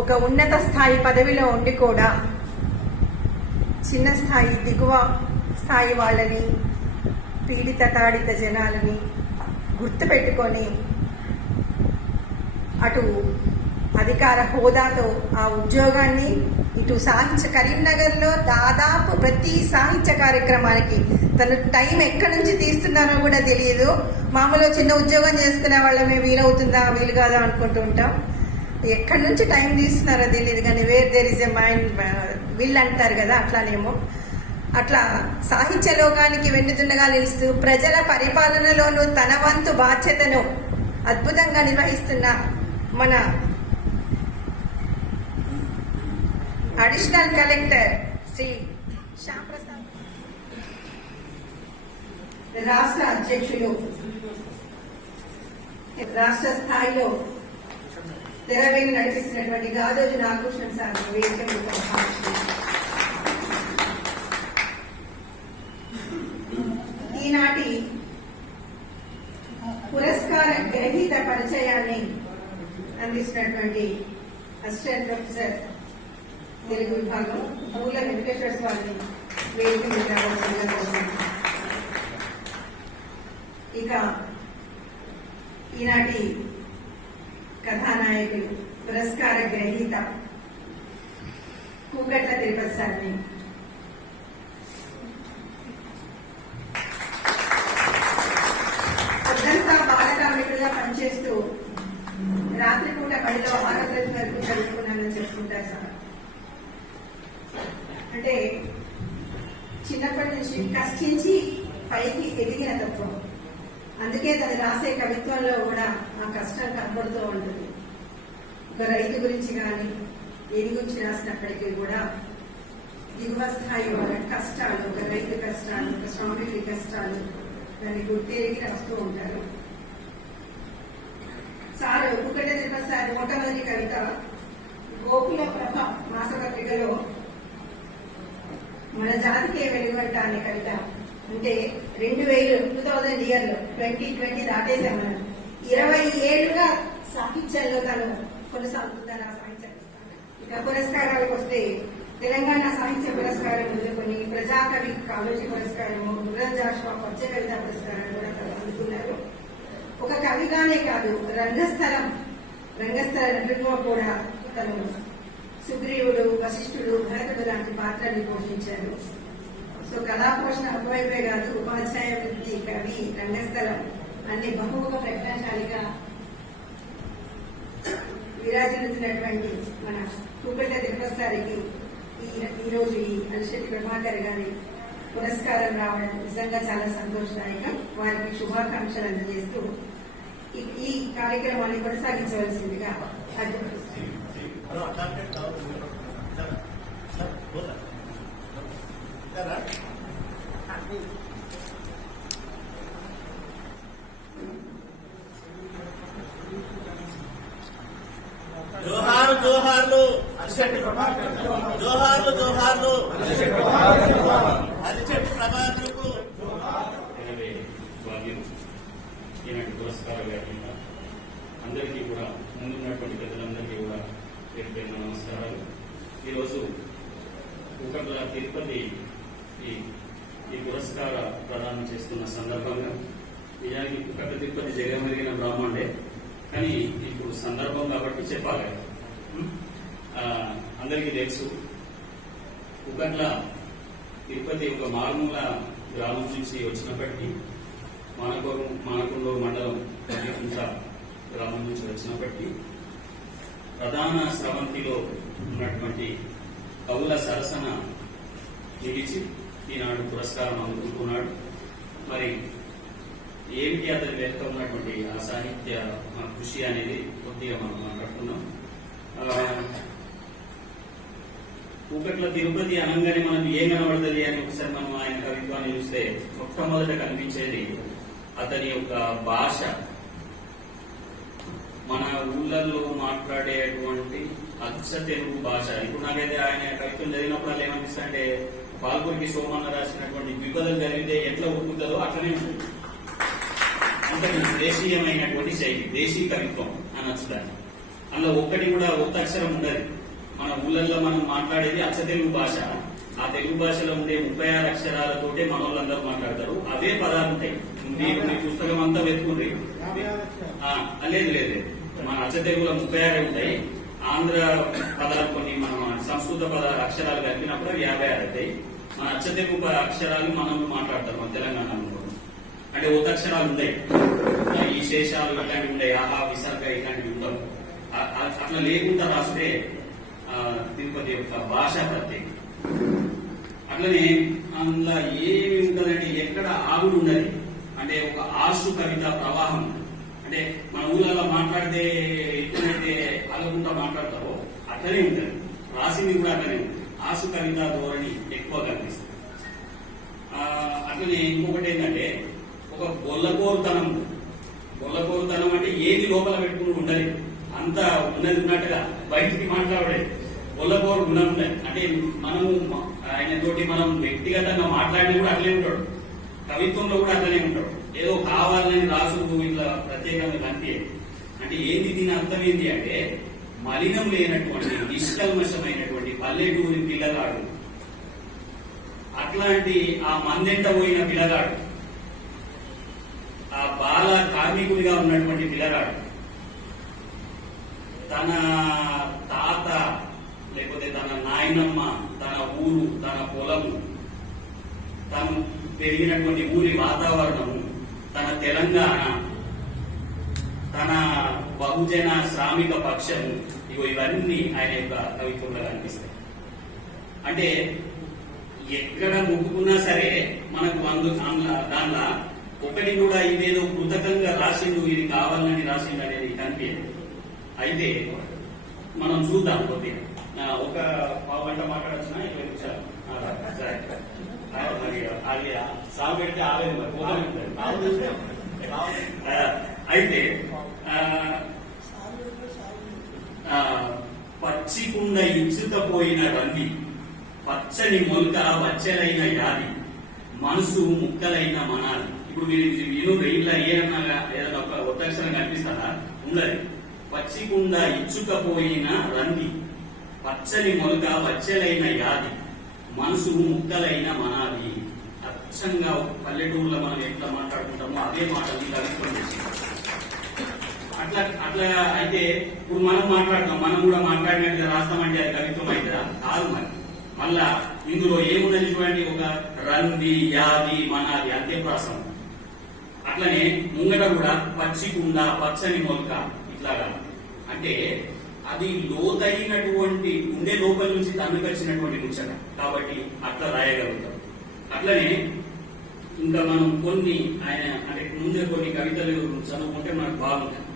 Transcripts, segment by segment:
ఒక ఉన్నత స్థాయి పదవిలో ఉండి కూడా చిన్న స్థాయి దిగువ స్థాయి వాళ్ళని, పీడిత తాడిత జనాలని గుర్తుపెట్టుకొని అటు అధికార హోదాతో ఆ ఉద్యోగాన్ని ఇటు కరీంనగర్లో దాదాపు ప్రతి సాహిత్య కార్యక్రమానికి తను టైం ఎక్కడి నుంచి తీస్తున్నారో కూడా తెలియదు. మామూలుగా చిన్న ఉద్యోగం చేసుకునే వాళ్ళమే వీలవుతుందా వీలు కాదా అనుకుంటూ ఉంటాం. ఎక్కడి నుంచి టైం తీస్తున్నారో తెలియదు కానీ where there is a mind will అంటారు కదా, అట్లానేమో అట్లా సాహిత్య లోకానికి వెన్నుదున్నగా నిలుస్తూ ప్రజల పరిపాలనలోనూ తన వంతు బాధ్యతను అద్భుతంగా నిర్వహిస్తున్న మన అడిషనల్ కలెక్టర్ శ్రీ శ్యామ్ ప్రసాద్, రాష్ట్ర అధ్యక్షులు, రాష్ట్ర స్థాయిలో తెరవేణి నడిపిస్తున్నటువంటి గాదోజు నాగభూషణ్ సార్ వేదిక ఈనాటి పురస్కార గ్రహీత పరిచయాన్ని అందిస్తున్నటువంటి అసిస్టెంట్ ప్రొఫెసర్ తెలుగు విభాగం పూల వెంకటేశ్వర స్వామిని వేదిక మీద రావాల్సిందిగా కోరుతున్నాను. ఇక ఈనాటి కథానాయకులు పురస్కార గ్రహీత కూకట్ల తిరుపతి సార్ని పొద్దంతా బాలకామికులుగా పనిచేస్తూ రాత్రిపూట బడిలో ఆరోగ్యం వరకు చదువుకున్నానని చెప్పుకుంటారు సార్. అంటే చిన్నప్పటి నుంచి కష్టించి పైకి ఎదిగిన తత్వం, అందుకే తను రాసే కవిత్వంలో కూడా ఆ కష్టం కనబడుతూ ఉంటుంది. ఒక రైతు గురించి కానీ దేని గురించి రాసినప్పటికీ కూడా దిగువ స్థాయి వాళ్ళ కష్టాలు, ఒక రైతు కష్టాలు, ఒక శ్రామికుడి కష్టాలు దాన్ని గుర్తెరిగి రాస్తూ ఉంటారు. సార్ ఒకటే తిరుపతి సార్ మొట్టమొదటి కవిత గోకుల ప్రభ మాసపత్రికలో మన జాతికే వెలుగంట అనే కవిత, అంటే 2000 ఇయర్లో 2020 దాటేసాం మనం. 20 ఏళ్లుగా సాహిత్యంలో తను కొనసాగుతుందని ఆ సాహిత్యం. ఇక పురస్కారాలకు వస్తే తెలంగాణ సాహిత్య పురస్కారం మొదలుకొని ప్రజాకవి కాళోజీ పురస్కారము, గుర్రంజాషువా పద్య కవితా పురస్కారాలు కూడా తను అందుకున్నారు. ఒక కవిగానే కాదు, రంగస్థల నటుడుగా కూడా తను సుగ్రీవుడు, వశిష్ఠుడు, భరతుడు లాంటి పాత్రని పోషించారు. సో కళాపోషణ ఒకవైపే కాదు, ఉపాధ్యాయ వృత్తి, కవి, రంగస్థలం అన్ని బహుముఖ ప్రజ్ఞాశాలిగా విరాజిల్లుతున్నటువంటి మన కూకట్ల తిరుపతి సారికి ఈరోజు ఈ అలిశెట్టి ప్రభాకర్ గారి పురస్కారం రావడం నిజంగా చాలా సంతోషదాయకం. వారికి శుభాకాంక్షలు అందజేస్తూ ఈ కార్యక్రమాన్ని కొనసాగించవలసిందిగా జోహార్లు జోహార్లు జోహార్లు జోహార్లు అలిశెట్టి ప్రభాకర్కు ఈనాటి పురస్కార వ్యాఖ్య అందరికీ కూడా ముందున్నటువంటి పెద్దలందరికీ కూడా పేరు నమస్కారాలు. ఈరోజు కూకట్ల తిరుపతి ఈ పురస్కార ప్రదానం చేస్తున్న సందర్భంగా, నిజానికి కూకట్ల తిరుపతి జగమెరిగిన బ్రాహ్మణుడే, కానీ ఇప్పుడు సందర్భం కాబట్టి చెప్పాలి. అందరికీ తెలుసు కూకట్ల తిరుపతి ఒక మారుమూల గ్రామం నుంచి వచ్చినప్పటికీ, మానకొండూరు మండలం గ్రామం నుంచి వచ్చినప్పటికీ ప్రధాన స్రవంతిలో ఉన్నటువంటి కవుల సరసన నిలిచి ఈనాడు పురస్కారం అందుకుంటున్నాడు. మరి ఏమిటి అతని వెనుక ఉన్నటువంటి ఆ సాహిత్య కృషి అనేది కొద్దిగా మనం మాట్లాడుతున్నాం. కూకట్ల తిరుపతి అనగానే మనం ఏం కనబడుతుంది అని ఒకసారి మనం ఆయన కవిత్వాన్ని చూస్తే మొట్టమొదట కనిపించేది అతని యొక్క భాష. మన ఊళ్ళల్లో మాట్లాడేటువంటి అచ్చ తెలుగు భాష. ఇప్పుడు నాకైతే ఆయన కవిత్వం చదివినప్పుడు అలా ఏమనిపిస్తా అంటే పాల్గొనికి సోమన్న రాసినటువంటి విపదలు జరిగితే ఎట్లా ఉరుకుతుందో అట్లనే ఉంటుంది. అంత దేశీయమైనటువంటి శైలి, దేశీ కవిత్వం అనొచ్చు దాన్ని. అందులో ఒక్కటి కూడా ఒత్తక్షరం ఉండదు. మన ఊళ్ళల్లో మనం మాట్లాడేది అచ్చ తెలుగు భాష. ఆ తెలుగు భాషలో ఉండే 36 అక్షరాలతోటే మన వాళ్ళందరూ మాట్లాడతారు. అవే పదాలు ఉంటాయి. మీరు మీ పుస్తకం అంతా వెతుకుండ్రి. లేదు లేదు మన అచ్చ తెలుగులో 36 ఉంటాయి. ఆంధ్ర పదాలు కొన్ని మనం సంస్కృత పదాల అక్షరాలు కలిపినప్పుడు 56 అవుతాయి. మన అచ్చ తెలుగు అక్షరాలు మనం మాట్లాడతారు మన తెలంగాణలో. అంటే ఒత్తక్షరాలు ఉంటాయి. ఈ శేషాలు ఇట్లాంటివి ఉంటాయి. ఆహా విసర్గ ఇట్లాంటివి ఉండవు. అట్లా లేకుండా రాస్తే తిరుపతి యొక్క భాషా ప్రత్యేకత. అట్లనే అందులో ఏమి ఉంటుందంటే ఎక్కడ ఆగుడు ఉండదు. అంటే ఒక ఆశు కవిత ప్రవాహం. అంటే మన ఊళ్ళలో మాట్లాడితే ఎట్లయితే అలగుంటా మాట్లాడతారో అట్లనే ఉంటుంది. రాసింది కూడా అట్లనే ఉంటుంది. ఆశు కవిత ధోరణి ఎక్కువ కనిపిస్తుంది. అట్లనే ఇంకొకటి ఏంటంటే ఒక గొల్లకోరుతనం అంటే ఏది లోపల పెట్టుకుని ఉండదు. అంత ఉన్నది ఉన్నట్టుగా బయటికి మాట్లాడలేదు. గొల్లకోరు గుణం ఉన్నది. అంటే మనము ఆయన తోటి మనం వ్యక్తిగతంగా మాట్లాడి కూడా అట్లే ఉంటాడు. కవిత్వంలో కూడా అట్లనే ఉంటాడు. ఏదో కావాలని రాసు ఇట్లా ప్రత్యేకంగా కనిపించేది. అంటే ఏంది దీని అర్థం ఏంటి అంటే మలినం లేనటువంటి నిష్కల్మషమైనటువంటి పల్లెటూరి పిల్లగాడు, అట్లాంటి ఆ మందెంట పోయిన పిల్లగాడు, ఆ బాల కార్మికుడిగా ఉన్నటువంటి పిల్లగాడు తన తాత లేకపోతే తన నాయనమ్మ, తన ఊరు, తన పొలము, తను పెరిగినటువంటి ఊరి వాతావరణము, తన తెలంగాణ, తన బహుజన శ్రామిక పక్షము, ఇవన్నీ ఆయన యొక్క కవిత్వంలో కనిపిస్తాయి. అంటే ఎక్కడ ముక్కుకున్నా సరే మనకు దానిలో ఒకటి కూడా ఇదేదో కృతకంగా రాసిండు, ఇది కావాలని రాసిండు అనేది కనిపించదు. అయితే మనం చూద్దాం కొద్దిగా. ఒక పావు గంట మాట్లాడచ్చిన 20 నిమిషాలు మరి అది సాగు పెడితే ఆవేది మరి పోతుంది. అయితే పచ్చికుండ ఇచ్చుకపోయిన రంది, పచ్చని మొలక వచ్చలైన యాది, మనసు ముక్కలైన మనాలి. ఇప్పుడు మీరు ఇలా ఏమన్నా ఏదైనా ఒక ఒత్తక్షరం కనిపిస్తారా? ఉండదు. పచ్చికుండ ఇచ్చుకపోయిన రంది, పచ్చని మొలక వచ్చలైన యాది, మనసు ముక్కలైన మనాది. అచ్చంగా పల్లెటూరులో మనం ఎట్లా మాట్లాడుకుంటామో అదే మాటలు కవిత్వం చేస్తాం. అట్లా అయితే ఇప్పుడు మనం మాట్లాడతాం, మనం కూడా మాట్లాడినట్టుగా రాస్తామంటే అది కవిత్వం అవుతుందా? కాదు. మరి మళ్ళా ఇందులో ఏమున్నది చూడండి, ఒక రంది, యాది, మనాది, అంత్యప్రాసం. అట్లనే ముంగట కూడా పచ్చికుండ, పచ్చని మొలక ఇట్లాగా. అంటే అది లోతైనటువంటి ఉండే లోపల నుంచి తన్నుకొచ్చినటువంటి ముచ్చట కాబట్టి అట్లా రాయగలుగుతాం. అట్లనే ఇంకా మనం కొన్ని ఆయన అంటే ముందే కొన్ని కవితలు చదువుకుంటే మనకు బాగుంటుంది.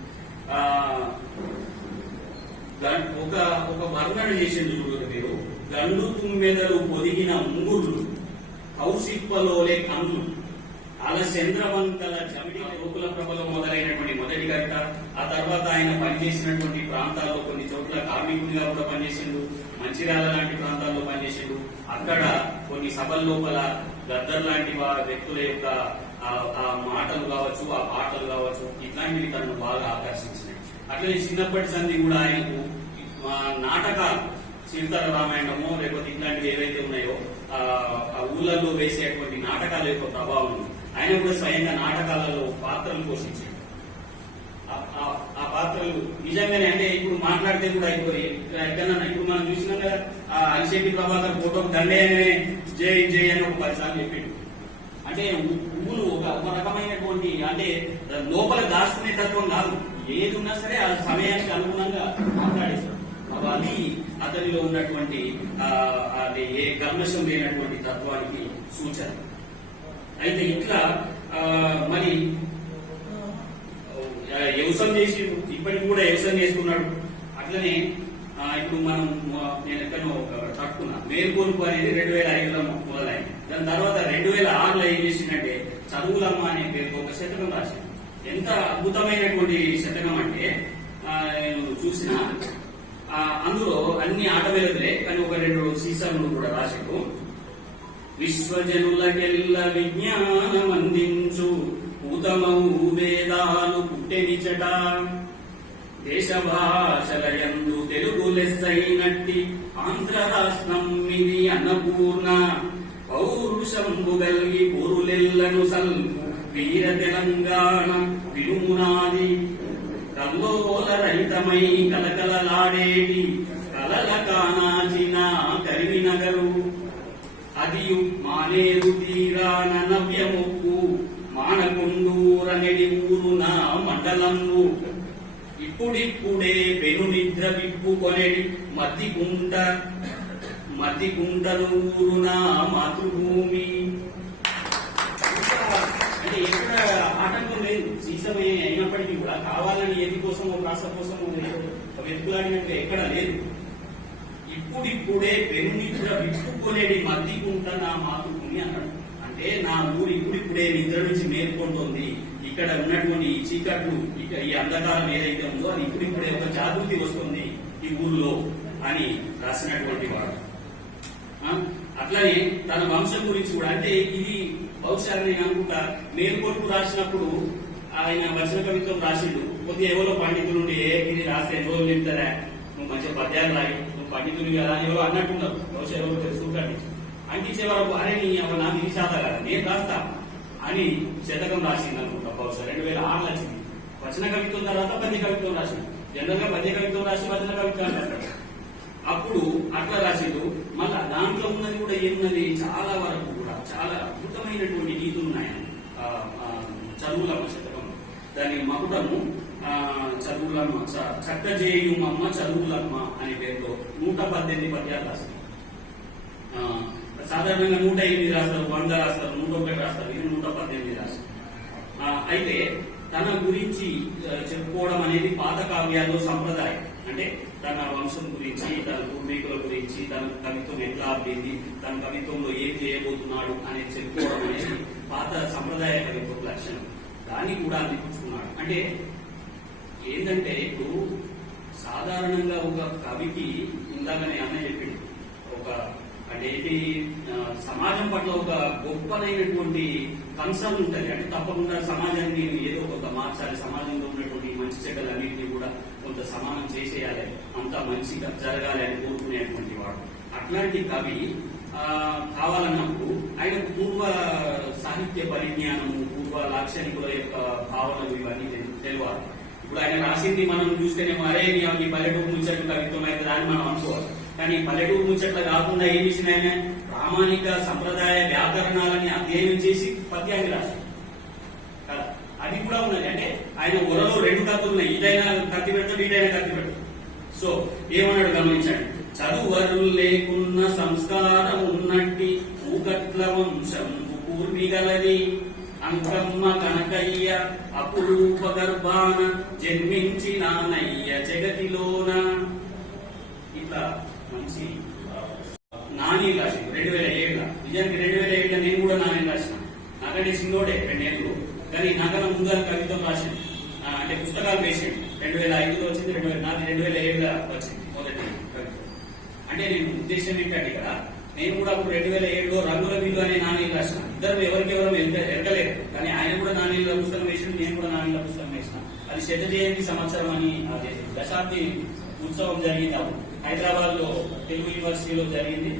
ఒక వర్ణన చేసింది చూడు మీరు. గండు తుమ్మెదలు పొదిగిన ముంగుళ్ళు, కౌసిప్పలోలే కన్ను, అలా చంద్రవంకల జమిడి రూపుల ప్రభలో మొదలైనటువంటి మొదటి కవిత. ఆ తర్వాత ఆయన పనిచేసినటువంటి ప్రాంతాల్లో కొన్ని చోట్ల కార్మికుడిగా కూడా పనిచేసిండు. మంచిర్యాల లాంటి ప్రాంతాల్లో పనిచేసిండు. అక్కడ కొన్ని సభల లోపల గద్దర్ లాంటి వ్యక్తుల యొక్క ఆ మాటలు కావచ్చు, ఆ పాటలు కావచ్చు, ఇట్లాంటివి తనను బాగా ఆకర్షించినాయి. అట్లనే చిన్నప్పటి సంధి కూడా ఆయనకు నాటకాలు, సీతారామ రామాయణమో లేకపోతే ఇట్లాంటివి ఏవైతే ఉన్నాయో ఆ ఊళ్ళల్లో వేసేటువంటి నాటకాల యొక్క ప్రభావం ఉంది. ఆయన కూడా స్వయంగా నాటకాలలో పాత్రలు పోషించాడు. ఆ పాత్రలు నిజంగానే అంటే ఇప్పుడు మాట్లాడితే కూడా ఎక్కడన్నా ఇప్పుడు మనం చూసినాం కదా, అలిశెట్టి ప్రభాకర్ ఫోటోకు దండేయనే జై జై అని ఒక 10 సార్లు చెప్పిండు. అంటే ఊరు ఒక రకమైనటువంటి అంటే లోపల దాచుకునే తత్వం కాదు. ఏది ఉన్నా సరే ఆ సమయానికి అనుగుణంగా మాట్లాడేస్తాడు. అది అతనిలో ఉన్నటువంటి అది ఏ కల్మషం లేనటువంటి తత్వానికి సూచన. అయితే ఇట్లా మరి వ్యవసాయం చేసి ఇప్పటికి కూడా వ్యవసాయం చేసుకున్నాడు. అట్లనే ఇప్పుడు మనం నేను ఎక్కడో తక్కువ మేల్కొలుపు అనేది 2005లో మొదలైంది. దాని తర్వాత 2006లో ఏం చేసిందంటే చదువులమ్మ అనే పేరుతో ఒక శతకం రాసింది. ఎంత అద్భుతమైనటువంటి శతకం అంటే చూసిన అందులో అన్ని ఆటవేలదులే కానీ ఒక 2 సీసాలు కూడా రాశాడు. విశ్వజనులకెల్ల విజ్ఞానమందించు పూతమౌ వేదాలు పుట్టెనిచట, దేశ భాషలయందు తెలుగు లెస్సైనట్టి ఆంధ్ర రాష్ట్రం ఇది అన్నపూర్ణ పౌరుషంబు గల్గి పూరులెల్లను సల్పు వీర తెలంగాణ విలుమునాది కల్లోల రహితమై కలకలలాడేటి కలల కానాచిన కరివినగరు అదియు మానేరు తీరాన నవ్యముక్కు మానకొండూరనెడి ఊరున మండలంబు ఇప్పుడిప్పుడే పెను నిద్ర విప్పుకొనెడి మద్దికుంటను ఊరున మాతృభూమి. అంటే ఎక్కడ ఆటంకం లేదు, సీసమే అయినప్పటికీ కూడా కావాలని ఏది కోసం రాష్ట్ర కోసం వెతుకులాడినట్టుగా ఎక్కడ లేదు. ఇప్పుడిప్పుడే పెనునిద్ర విప్పుకొనేది మద్దికుంట నా మాతృభూమి అన్నాడు. అంటే నా ఊరు ఇప్పుడిప్పుడే నిద్ర నుంచి మేల్కొంటోంది, ఇక్కడ ఉన్నటువంటి ఈ చీకట్లు ఈ అంధకారం ఏదైతే ఉందో అది ఇప్పుడిప్పుడే ఒక జాగృతి వస్తుంది ఈ ఊర్లో అని రాసినటువంటి వాడు. అట్లనే తన వంశం గురించి కూడా, అంటే ఇది బహుశా నేను అనుకుంటా మేల్కొట్టు రాసినప్పుడు ఆయన వచన కవిత్వం రాసిండు. కొద్దిగా ఎవరో పండితులు ఉండి ఇది రాస్తే ఎన్ని రోజులు చెప్తారా, నువ్వు మంచిగా పద్యాలు రాయి, నువ్వు పండితులు కదా ఎవరో అన్నట్టున్నారు. బహుశా ఎవరో తెలుసు అంటించే వరకు అరే నీ నాకు ఇది శాత కదా నేను రాస్తా అని శతకం రాసింది అనుకుంటా. బహుశా 2006 వచ్చింది. వచన కవిత్వం తర్వాత పద్య కవిత్వం రాసింది. జనరల్ గా పద్య కవిత్వం రాసి వచన కవిత్వం రాస్తాడు. అప్పుడు అట్లా రాసిండు. మళ్ళా దాంట్లో ఉన్నది కూడా ఏమున్నది, చాలా వరకు కూడా చాలా అద్భుతమైనటువంటి నీతులు ఉన్నాయి. చదువులమ్మ శతకం, దాని మకుటము చదువులమ్మ చక్కజేయుమమ్మ చదువులమ్మ అనే పేరుతో 118 పద్యాలు రాస్తారు. సాధారణంగా 108 రాస్తారు, 100 రాస్తారు, 101 రాస్తారు, ఇది 118 రాస్తారు. అయితే తన గురించి చెప్పుకోవడం అనేది పాత కావ్యాల్లో సంప్రదాయం. అంటే తన వంశం గురించి, తన పూర్వీకుల గురించి, తన కవిత్వం ఎట్లా అబ్బింది, తన కవిత్వంలో ఏం చేయబోతున్నాడు అనేది చెప్పుకోవడం అనేది పాత సంప్రదాయ కవిత్వ లక్షణం. దాన్ని కూడా అందిపుచ్చుకున్నాడు. అంటే ఏంటంటే ఇప్పుడు సాధారణంగా ఒక కవికి ఇందాకనే అన్న చెప్పింది ఒక అంటే సమాజం పట్ల ఒక గొప్పనైనటువంటి కన్సర్న్ ఉంటుంది. అంటే తప్పకుండా సమాజాన్ని ఏదో కొంత మార్చాలి, సమాజంలో ఉన్నటువంటి మంచి చెడ్డలన్నింటినీ కూడా కొంత సమానం చేసేయాలి, అంతా మంచిగా జరగాలి అని కోరుకునేటువంటి వాడు. అట్లాంటి కవి కావాలన్నప్పుడు ఆయన పూర్వ సాహిత్య పరిజ్ఞానము, పూర్వ లాక్షణికుల యొక్క భావనలు ఇవన్నీ తెలియాలి. ఇప్పుడు ఆయన రాసింది మనం చూస్తేనేమో అరే ఈ పల్లెటూరు ముచ్చట్లు కవిత్వం అయితే దాన్ని మనం అనుకోవాలి. కానీ పల్లెటూరు ముచ్చట్ల కాకుండా ఏం చేసిన ఆయన ప్రామాణిక సంప్రదాయ వ్యాకరణాలని అధ్యయనం చేసి పద్యాన్ని రాశారు కదా. అది కూడా ఉన్నది. అంటే ఆయన ఒరలో 2 కత్తులు ఉన్నాయి, ఇదైనా కత్తి పెడతాడు, ఇదైనా కత్తి పెడతాడు. సో ఏమన్నాడు గమనించండి. చదువరు లేకున్న సంస్కారం ఉన్నట్టి ఊకట్ల వంశం పూర్విగలది అంకమ్మ కనకయ్య అపురూప గర్భాన జన్మించినానయ్య జగతిలోన. ఇట్లా మంచి నాని రాసింది 2007. నిజానికి 2007 నేను కూడా నాని రాసిన. నాకంటే చిన్నోడే 2 ఏళ్ళు, కానీ నాకన్నా ముందుగా కవిత్వం రాసింది. అంటే పుస్తకాలు వేసింది. 2005లో వచ్చింది, 2007 వచ్చింది మొదటి కవిత్వం. అంటే నేను ఉద్దేశం ఏంటంటే ఇక్కడ నేను కూడా అప్పుడు 2007లో రంగుల బిల్లు అనే నాణ్యాలు రాసిన. ఇద్దరు ఎవరికెవరు ఎరగలేదు, కానీ ఆయన కూడా నాణ్యాల పుస్తకం వేసింది, నేను కూడా నాణ్యాల పుస్తకం వేసిన. అది 100వ జయంతి సంవత్సరం అని దశాబ్ది ఉత్సవం జరిగింది. అప్పుడు హైదరాబాద్ లో తెలుగు యూనివర్సిటీలో జరిగింది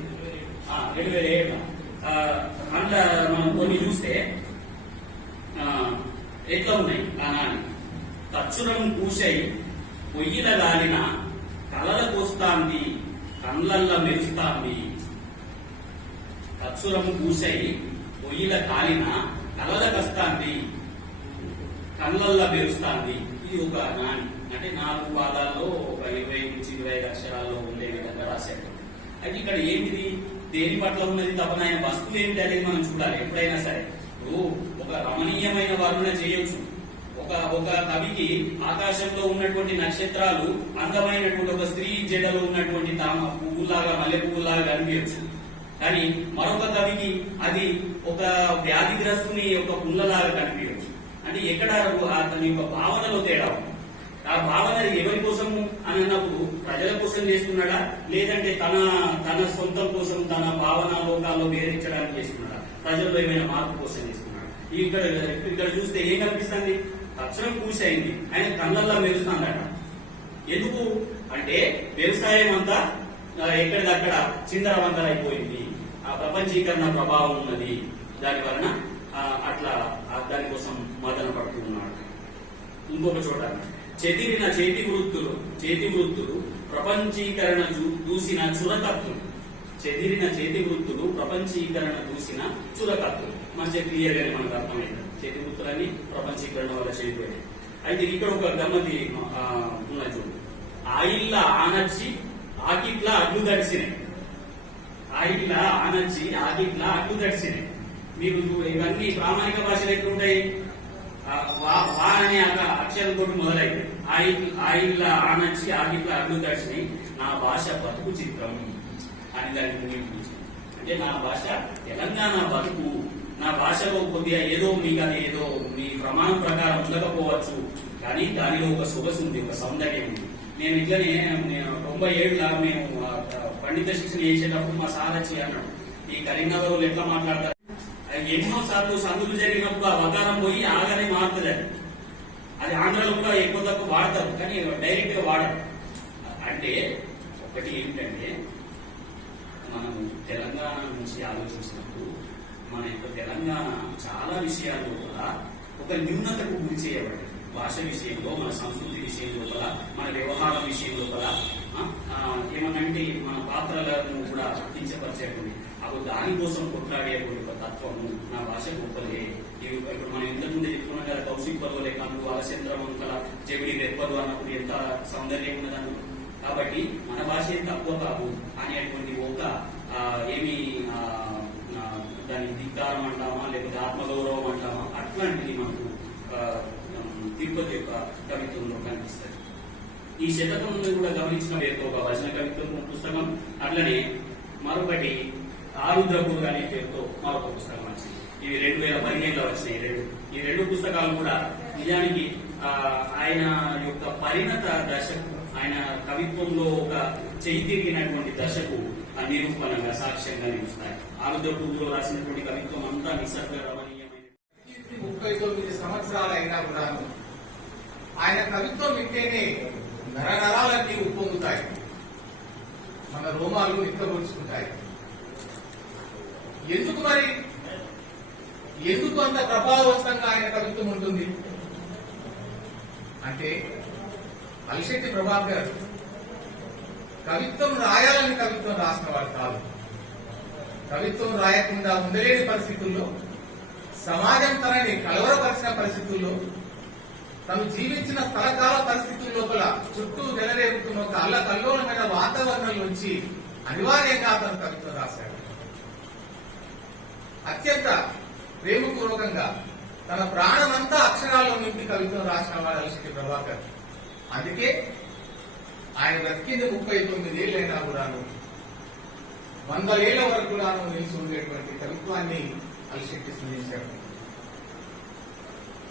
2007. అందులో మనం కొన్ని చూస్తే ఎట్లా ఉన్నాయి ఆ నాని. తచ్చురం కూసై పొయ్యిల గాలిన కలల కోస్తాంది కండ్లల్ల మెరుస్తాంది. తచ్చురం కూసై పొయ్యిల కాలిన కలల కస్తాంది కళ్ళల్ల మెరుస్తాంది. ఇది ఒక నాని. అంటే 4 పాదాల్లో ఒక 20 నుంచి 25 అక్షరాల్లో ఉండే విధంగా రాశాడు. అయితే ఇక్కడ ఏమిది, దేని పట్ల ఉన్నది తపన, ఆయన వస్తువు ఏమిటి అనేది మనం చూడాలి ఎప్పుడైనా సరే. ఇప్పుడు ఒక రమణీయమైన వర్ణన చేయొచ్చు. ఒక కవికి ఆకాశంలో ఉన్నటువంటి నక్షత్రాలు అందమైనటువంటి ఒక స్త్రీ జడలో ఉన్నటువంటి తామ పువ్వులాగా, మల్లె పువ్వులాగా కనిపించచ్చు. కానీ మరొక కవికి అది ఒక వ్యాధిగ్రస్తుని ఒక పుల్లలాగా కనిపించచ్చు. అంటే ఎక్కడ అతని యొక్క భావనలో తేడా ఉంది. ఆ భావన ఎవరి కోసము అని అన్నప్పుడు ప్రజల కోసం చేస్తున్నాడా, లేదంటే తన సొంతం కోసం, తన భావన లోకాల్లో వేరించడానికి చేస్తున్నాడా, ప్రజల్లో ఏమైనా మార్పు కోసం చేస్తున్నాడా? ఇక్కడ చూస్తే ఏం కనిపిస్తుంది, అక్షరం పూసి అయింది, ఆయన కళ్ళల్లో మెరుస్తాడట. ఎందుకు అంటే వ్యవసాయం అంతా ఎక్కడిదక్కడ చిందరవందర అయిపోయింది, ఆ ప్రపంచీకరణ ప్రభావం ఉన్నది, దాని వలన అట్లా దానికోసం మదన పడుతున్నాడు. ఇంకొక చోట చెదిరిన చేతి వృత్తులు ప్రపంచీకరణ దూసిన చురకత్తులు, చెదిరిన చేతి వృత్తులు ప్రపంచీకరణ దూసిన చురకత్తులు. మంచిగా క్లియర్ గానే మనకు అర్థమైంది. చేతి వృత్తులన్నీ ప్రపంచీకరణ వల్ల చేరిపోయాయి. అయితే ఇక్కడ ఒక గమ్మతి ఉన్నది చూడు. ఆయిల్ల ఆనర్చి ఆకిట్లా అడ్డు దడిసినాయి, ఆయిల్ల ఆనర్చి ఆకిట్లా అడ్డు దడిసినాయి. మీరు ఇవన్నీ ప్రామాణిక భాషలు ఎట్లుంటాయి? వా అనే అక్షరంతో మొదలైంది. ఆయిల్ల ఆనర్చి ఆకిట్లా అడ్డు దడిసినాయి, నా భాష బతుకు చిత్రం అని దానికి ముగింపు. అంటే నా భాష తెలంగాణ బతుకు, నా భాషలో కొద్దిగా ఏదో మీకు అది ఏదో మీ ప్రమాణం ప్రకారం ఉండకపోవచ్చు, కానీ దానిలో ఒక సొగసు ఉంది, ఒక సౌందర్యం ఉంది. నేను ఇట్లనే 97లో మేము పండిత శిక్షణ చేసేటప్పుడు మా సార్ వచ్చి అన్నాడు, ఈ కరీంనగర్ ఎట్లా మాట్లాడతారు, ఎన్నో సార్లు సందులు జరిగినప్పుడు ఆ వకారం పోయి ఆగానే మారుతుంది. అది ఆంధ్రలో కూడా ఎక్కువ తక్కువ వాడతారు, కానీ డైరెక్ట్ గా వాడరు. అంటే ఒకటి ఏంటంటే మనము తెలంగాణ నుంచి ఆలోచించినప్పుడు మన యొక్క తెలంగాణ చాలా విషయాల్లో కూడా ఒక న్యూనతకు గురి చేయబడింది. భాష విషయంలో, మన సంస్కృతి విషయం లోపల, మన వ్యవహారం విషయం లోపల ఏమనంటే మన పాత్రలను కూడా కించపరిచేటువంటి అప్పుడు దానికోసం కొట్లాడేటువంటి ఒక తత్వము నా భాష గొప్పలే. ఇప్పుడు మనం ఇంతకు ముందే చెప్పుకున్నాం కదా, కౌశిక్ పర్వలే కాదు అలచంద్రవంకల జవిడి రెప్పలు అన్నప్పుడు ఎంత సౌందర్యం ఉన్నదన్న. కాబట్టి మన భాష ఏం తక్కువ కాదు అనేటువంటి ఒక ఏమి దాని ధిక్కారం అంటామా లేకపోతే ఆత్మగౌరవం అంటామా, అట్లాంటిది మనకు తిరుపతి యొక్క కవిత్వంలో కనిపిస్తుంది. ఈ శతకం కూడా గమనించిన పేరుతో ఒక వచన కవిత్వం పుస్తకం, అట్లనే మరొకటి ఆరుద్రపూర్ అనే పేరుతో మరొక పుస్తకం వచ్చింది. ఇవి 2015లో వచ్చినాయి. ఈ రెండు పుస్తకాలు కూడా నిజానికి ఆయన యొక్క పరిణత దశకు, ఆయన కవిత్వంలో ఒక చేయి తిరిగినటువంటి దశకు నిరూపణంగా సాక్ష్యంగా నిలుస్తాయి. ఆరుద్రపూర్లో రాసినటువంటి కవిత్వం అంతా నిసర్గ రమణీయమైన. 39 సంవత్సరాలు అయినా కూడా ఆయన కవిత్వం వింటేనే నరనరాలన్నీ ఉప్పొంగుతాయి, మన రోమాలు నిక్కబొడుచుకుంటాయి. ఎందుకు మరి, ఎందుకు అంత ప్రభావవంతంగా ఆయన కవిత్వం ఉంటుంది అంటే, అలిశెట్టి ప్రభాకర్ కవిత్వం రాయాలని కవిత్వం రాసిన వాడు కాదు. కవిత్వం రాయకుండా ఉండలేని పరిస్థితుల్లో, సమాజం తనని కలవరపరిచిన పరిస్థితుల్లో, తను జీవించిన స్థలకాల పరిస్థితుల లోపల చుట్టూ నెలరేపుతున్న ఒక అల్లకల్లోలమైన వాతావరణం నుంచి అనివార్యంగా అతను కవిత్వం రాశాడు. అత్యంత ప్రేమపూర్వకంగా తన ప్రాణమంతా అక్షరాల్లో నింపి కవిత్వం రాసిన వాడు అలిశెట్టి ప్రభాకర్. అందుకే ఆయన బ్రతికింది 39 ఏళ్ళైనా కూడాను 100 ఏళ్ల వరకు కూడాను నిలిచి ఉండేటువంటి కవిత్వాన్ని అలిశెట్టి సృజించాడు.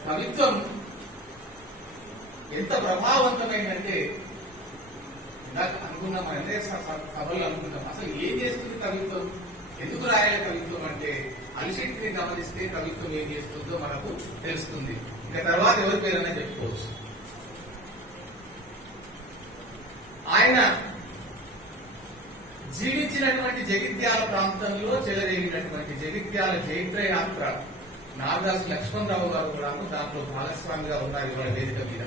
కవిత్వం ఎంత ప్రభావవంతమైందంటే, నాకు అనుకున్నాం, అంటే సభలు అనుకున్నాం, అసలు ఏం చేస్తుంది కవిత్వం, ఎందుకు రాయాలి కవిత్వం అంటే, అలిశెట్టిని గమనిస్తే కవిత్వం ఏం చేస్తుందో మనకు తెలుస్తుంది. ఇక తర్వాత ఎవరి పేరైనా చెప్పుకోవచ్చు. ఆయన జీవించినటువంటి జగిత్యాల ప్రాంతంలో చెలరేగినటువంటి జగిత్యాల జైత్రయాత్ర నాగదాసు లక్ష్మణరావు గారు కూడా దాంట్లో భాగస్వామిగా ఉన్నారు ఇవాళ వేదిక మీద.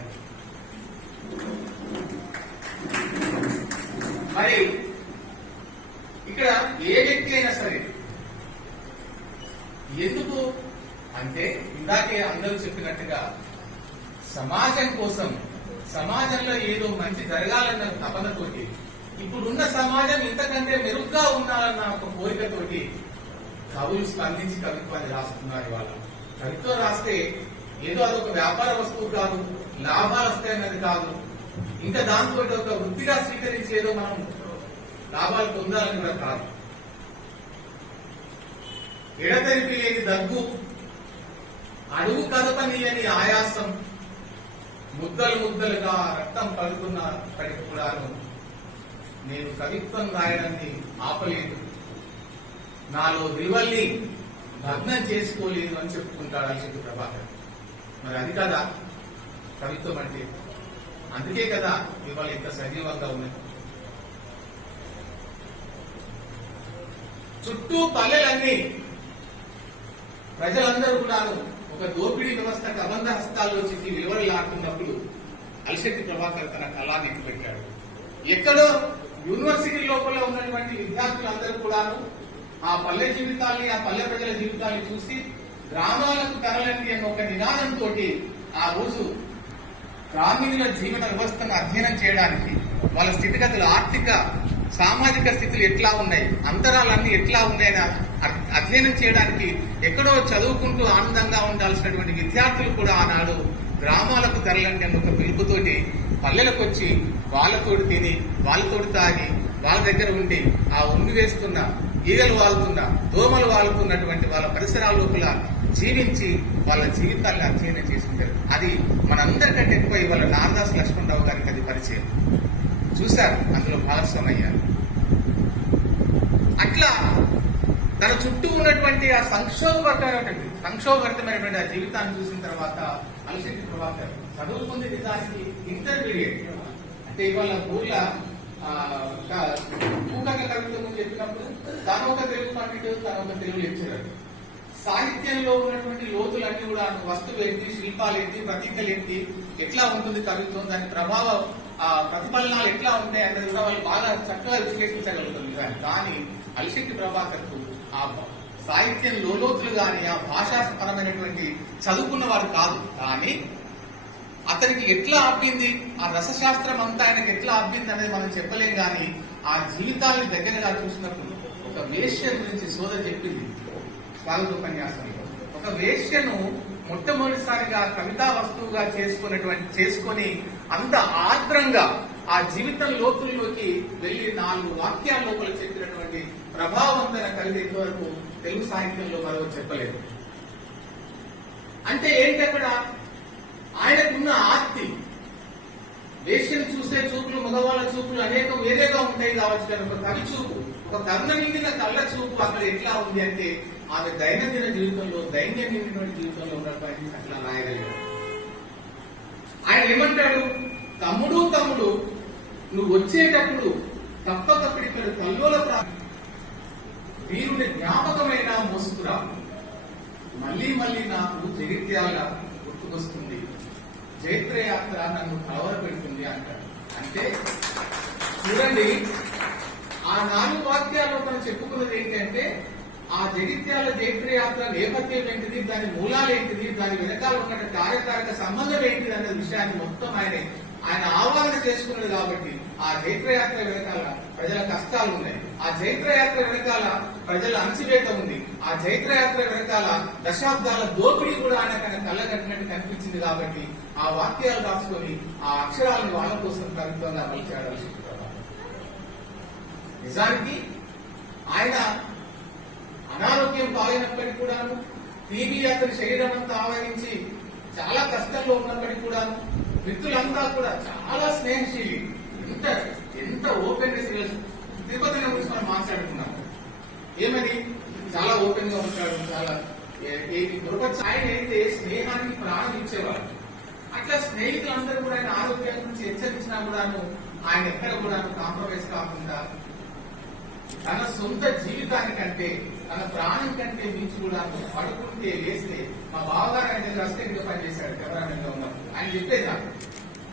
మరి ఇక్కడ ఏ వ్యక్తి అయినా సరే ఎందుకు అంటే, ఇందాకే అందరూ చెప్పినట్టుగా సమాజం కోసం, సమాజంలో ఏదో మంచి జరగాలన్న తపనతోటి, ఇప్పుడున్న సమాజం ఇంతకంటే మెరుగ్గా ఉండాలన్న ఒక కోరికతోటి కవులు స్పందించి కవిత్వాన్ని రాస్తున్నారు. ఇవాళ కవిత్వం రాస్తే ఏదో అదొక వ్యాపార వస్తువు కాదు, లాభాలు వస్తాయన్నది కాదు, ఇంకా దాంతో ఒక వృత్తిగా స్వీకరించి ఏదో మనం లాభాలు పొందాలని కూడా కాదు. ఎడతెరిపి లేని దగ్గు, అడుగు కదపనీయని ఆయాసం, ముద్దలు ముద్దలుగా రక్తం పడుతున్నప్పటికీ కూడాను నేను కవిత్వం రాయడాన్ని ఆపలేదు, నాలో విలువల్ని భగ్నం చేసుకోలేదు అని చెప్పుకుంటాడు అలిశెట్టి ప్రభాకర్. మరి అది కదా కవిత్వం అంటే. అందుకే కదా ఇవాళ ఇంత సజీవంగా ఉన్నది. చుట్టూ పల్లెలన్నీ ప్రజలందరూ కూడాను ఒక దోపిడీ వ్యవస్థకు అబంధ హస్తాల్లో చిక్కి విలువలాడుతున్నప్పుడు అలిశెట్టి ప్రభాకర్ తన కళాన్ని పెట్టాడు. ఎక్కడో యూనివర్సిటీ లోపల ఉన్నటువంటి విద్యార్థులందరూ కూడాను ఆ పల్లె జీవితాల్ని, ఆ పల్లె ప్రజల జీవితాన్ని చూసి గ్రామాలకు తరలండి అన్న ఒక నినాదంతో ఆ రోజు గ్రామీణుల జీవన వ్యవస్థను అధ్యయనం చేయడానికి, వాళ్ళ స్థితిగతులు, ఆర్థిక సామాజిక స్థితులు ఎట్లా ఉన్నాయి, అంతరాలన్నీ ఎట్లా ఉన్నాయని అధ్యయనం చేయడానికి ఎక్కడో చదువుకుంటూ ఆనందంగా ఉండాల్సినటువంటి విద్యార్థులు కూడా ఆనాడు గ్రామాలకు తరలండి అన్న ఒక పిలుపుతోటి పల్లెలకు వచ్చి వాళ్ళతోటి తిని, వాళ్ళతోటి తాగి, వాళ్ళ దగ్గర ఉండి ఆ ఉండి వేస్తున్న ఈగలు వాళ్తున్న, దోమలు వాళ్తున్నటువంటి వాళ్ళ పరిసరాల లోపల జీవించి వాళ్ళ జీవితాన్ని అధ్యయనం చేసుకుంటారు. అది మనందరికంటే ఎక్కువ ఇవాళ నారదాసు లక్ష్మణరావు గారికి అది పరిచయం. చూశారు, అందులో భాగస్వామయ్యారు. అట్లా తన చుట్టూ ఉన్నటువంటి ఆ సంక్షోభభరితమైనటువంటి ఆ జీవితాన్ని చూసిన తర్వాత అలిశెట్టి ప్రభాకర్ చదువుకుంది నిజానికి ఇంటర్మీడియట్. అంటే ఇవాళ ఊర్ల పూకర్ల కవిత్వం చెప్పినప్పుడు తాను ఒక తెలుగు పండితుడు, తాను ఒక తెలుగు లెక్చరర్. సాహిత్యంలో ఉన్నటువంటి లోతులన్నీ కూడా వస్తువులు ఏంటి, శిల్పాలు ఏంటి, ప్రతీకలు ఏంటి, ఎట్లా ఉంటుంది కవిత్వం, దాని ప్రభావం, ప్రతిఫలనాలు ఎట్లా ఉంటాయి అన్నది కూడా వాళ్ళు బాగా చక్కగా విశ్లేషించగలుగుతుంది. కానీ అలిశెట్టి ప్రభాకర్ కు ఆ సాహిత్యం లోతులు గాని, ఆ భాషాపరమైనటువంటి చదువుకున్నవాడు కాదు. కానీ అతనికి ఎట్లా అబ్బింది, ఆ రసశాస్త్రం అంతా ఆయనకి ఎట్లా అబ్బింది అనేది మనం చెప్పలేం. కానీ ఆ జీవితాన్ని దగ్గరగా చూసినప్పుడు ఒక వేశ్య గురించి సోద చెప్పింది స్వాగతోపన్యాసంలో. ఒక వేశ్యను మొట్టమొదటిసారిగా కవితా వస్తువుగా చేసుకొని అంత ఆర్ద్రంగా ఆ జీవితం లోతుల్లోకి వెళ్లి 4 వాక్యాల లోపల చెప్పినటువంటి ప్రభావవంతమైన కవిత ఇంతవరకు తెలుగు సాహిత్యంలో మరో చెప్పలేదు. అంటే ఏంటి, అక్కడ ఆయనకున్న ఆర్తి, వేశ్యను చూసే చూపులు, మగవాళ్ళ చూపులు అనేకం వేరేగా ఉంటాయి కావచ్చు, కానీ ఒక కవి చూపు, ఒక కరుణ నిండిన కళ్ళ చూపు అక్కడ ఎట్లా ఉంది అంటే ఆమె దైనందిన జీవితంలో, దైన్యం నిండిన జీవితంలో ఉన్నటువంటి అట్లా రాయగలిగాడు. ఆయన ఏమంటాడు, తమ్ముడు నువ్వు వచ్చేటప్పుడు తప్పకప్పుడు ఇక్కడ కల్లోల వీరుని జ్ఞాపకమైన మోసుకురా, మళ్ళీ నాకు జగిత్యాల గుర్తుకొస్తుంది, జైత్రయాత్ర నన్ను కలవర పెడుతుంది అంటాడు. అంటే చూడండి, ఆ 4 వాక్యాల్లో మనం చెప్పుకున్నది ఏంటంటే ఆ జగిత్యాల జైత్రయాత్ర నేపథ్యం ఏంటిది, దాని మూలాలు ఏంటిది, దాని వెనకాల ఉన్న కార్యకారక సంబంధం ఏంటిది అనే విషయాన్ని మొత్తం ఆయన ఆవాహన చేసుకున్నది. కాబట్టి ఆ జైత్రయాత్ర వెనకాల ప్రజల కష్టాలు ఉన్నాయి, ఆ జైత్రయాత్ర వెనకాల ప్రజల అణచివేత ఉంది, ఆ జైత్రయాత్ర వెనకాల దశాబ్దాల దోపిడీ కూడా ఆయన కళ్ళగట్టినట్టు కనిపించింది. కాబట్టి ఆ వాక్యాలు రాసుకొని ఆ అక్షరాలను వాళ్ళ కోసం కవిత్వంగా మలిచాడు. నిజానికి ఆయన అనారోగ్యం పాలైనప్పటికీ కూడాను, టీబీ అతని శరీరం అంతా ఆవరించి చాలా కష్టంలో ఉన్నప్పటికీ కూడాను, మిత్రులంతా కూడా చాలా స్నేహశీలి, ఎంత ఓపెన్నెస్. తిరుపతి గురించి మనం మాట్లాడుకున్నాం, ఏమని చాలా ఓపెన్ గా ఉంటాడు, చాలా ఆయన అయితే స్నేహానికి ప్రాణం ఇచ్చేవాడు. అట్లా స్నేహితులందరూ కూడా ఆయన ఆరోగ్యం గురించి హెచ్చరించినా కూడాను ఆయన ఎక్కడ కూడా కాంప్రమైజ్ కాకుండా తన సొంత జీవితానికంటే, తన ప్రాణం కంటే మించి కూడా పడుకుంటే లేస్తే, మా బావగారు ఆయన దగ్గర అసిస్టెంట్ గా పనిచేశాడు కెమెరామెన్ గా ఉన్నప్పుడు. ఆయన చెప్పేది నాకు,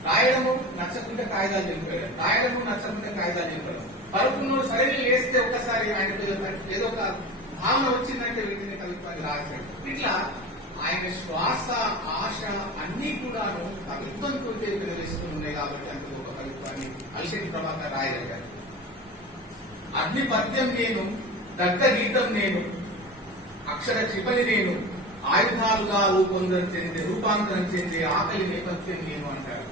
రాయడము నచ్చకుంటే కాగితాలు తెలిపాడు, రాయడము నచ్చకుంటే కాగితాలు తెలిపాడు, పడుకున్నోడు సరైన లేస్తే ఒక్కసారి ఆయన ఏదో ఒక భావన వచ్చిందంటే వీటిని కవిత్వాన్ని రాశాడు. ఇట్లా ఆయన శ్వాస, ఆశ అన్ని కూడాను కవిత్వంతో వేసుకున్నాయి. కాబట్టి అందులో ఒక కవిత్వాన్ని అలిశెట్టి ప్రభాకర్ రాయగలిగారు. అగ్ని పద్యం నేను, దగ్ధ గీతం నేను, అక్షర క్షిపణి నేను, ఆయుధాలుగా రూపాంతరం చెందే ఆకలి నేపథ్యం నేను అంటారు.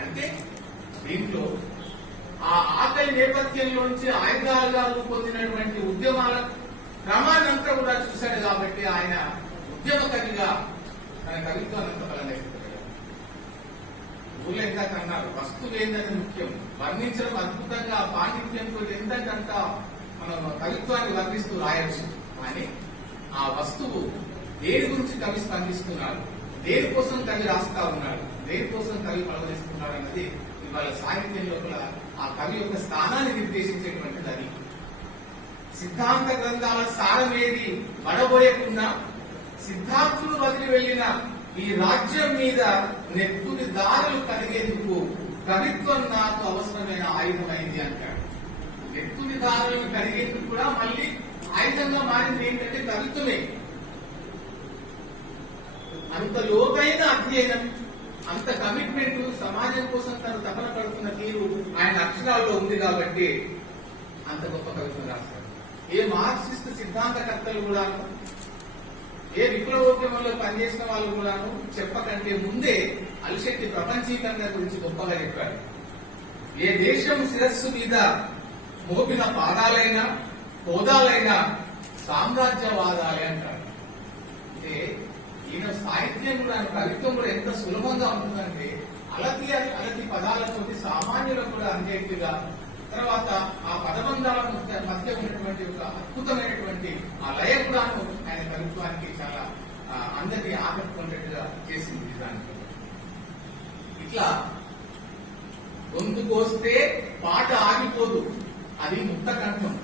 అంటే దీంట్లో ఆ ఆకలి నేపథ్యంలోంచి ఆయుధాలుగా రూపొందినటువంటి ఉద్యమాల క్రమాన్నంతా కూడా చూశాడు. కాబట్టి ఆయన ఉద్యమ కవిగా తన కవిత్వాన్ని అంత బలంగా చెప్పగలరు. ఊళ్ళో ఎంత అన్నారు, వస్తువు ఏందని ముఖ్యం, వర్ణించడం అద్భుతంగా పాండిత్యంతో ఎంతకంత మనం కవిత్వాన్ని వర్ణిస్తూ రాయొచ్చు. కానీ ఆ వస్తువు దేని గురించి కవి స్పందిస్తున్నాడు, దేనికోసం కవి రాస్తా ఉన్నాడు, దేనికోసం కవి పలవరిస్తున్నాడు అన్నది ఇవాళ సాహిత్యం లోపల ఆ కవి యొక్క స్థానాన్ని నిర్దేశించేటువంటిది అది. సిద్ధాంత గ్రంథాల సారమేది పడబోయకుండా సిద్ధార్థులు వదిలి వెళ్లిన ఈ రాజ్యం మీద నెత్తుని దారులు కలిగేందుకు కవిత్వం నాకు అవసరమైన ఆయుధమైంది అంటాడు. నెత్తుని దారులను కలిగేందుకు కూడా మళ్ళీ ఆయుధంగా మారింది ఏంటంటే కవిత్వమే. అంత లోతైన అధ్యయనం, అంత కమిట్మెంట్, సమాజం కోసం తను తపన పడుతున్న తీరు ఆయన అక్షరాల్లో ఉంది కాబట్టి అంత గొప్ప కవిత్వం రాస్తాడు. ఏ మార్క్సిస్ట్ సిద్ధాంతకర్తలు కూడాను, ఏ విప్లవోద్యమంలో పనిచేసిన వాళ్ళు కూడాను చెప్పకంటే ముందే అలిశెట్టి ప్రపంచీకరణ గురించి గొప్పగా చెప్పాడు. ఏ దేశం శిరస్సు మీద మోపిన పాదాలైనా హోదాలైనా సామ్రాజ్యవాదాలే అంటాడు. అంటే ఈయన సాహిత్యం కూడా, కవిత్వం కూడా ఎంత సులభంగా ఉంటుందంటే అలతి పదాలతో సామాన్యులకు కూడా అందేట్టుగా, తర్వాత ఆ పదబంధాల మధ్య ఉన్నటువంటి ఒక అద్భుతమైనటువంటి ఆ లయ కూడాను ఆయన కవిత్వానికి చాలా అందరినీ ఆకట్టుకునేట్టుగా చేసింది. దానికి ఇట్లా గొంతుకొస్తే పాట ఆగిపోదు, అది ముక్త కంఠం.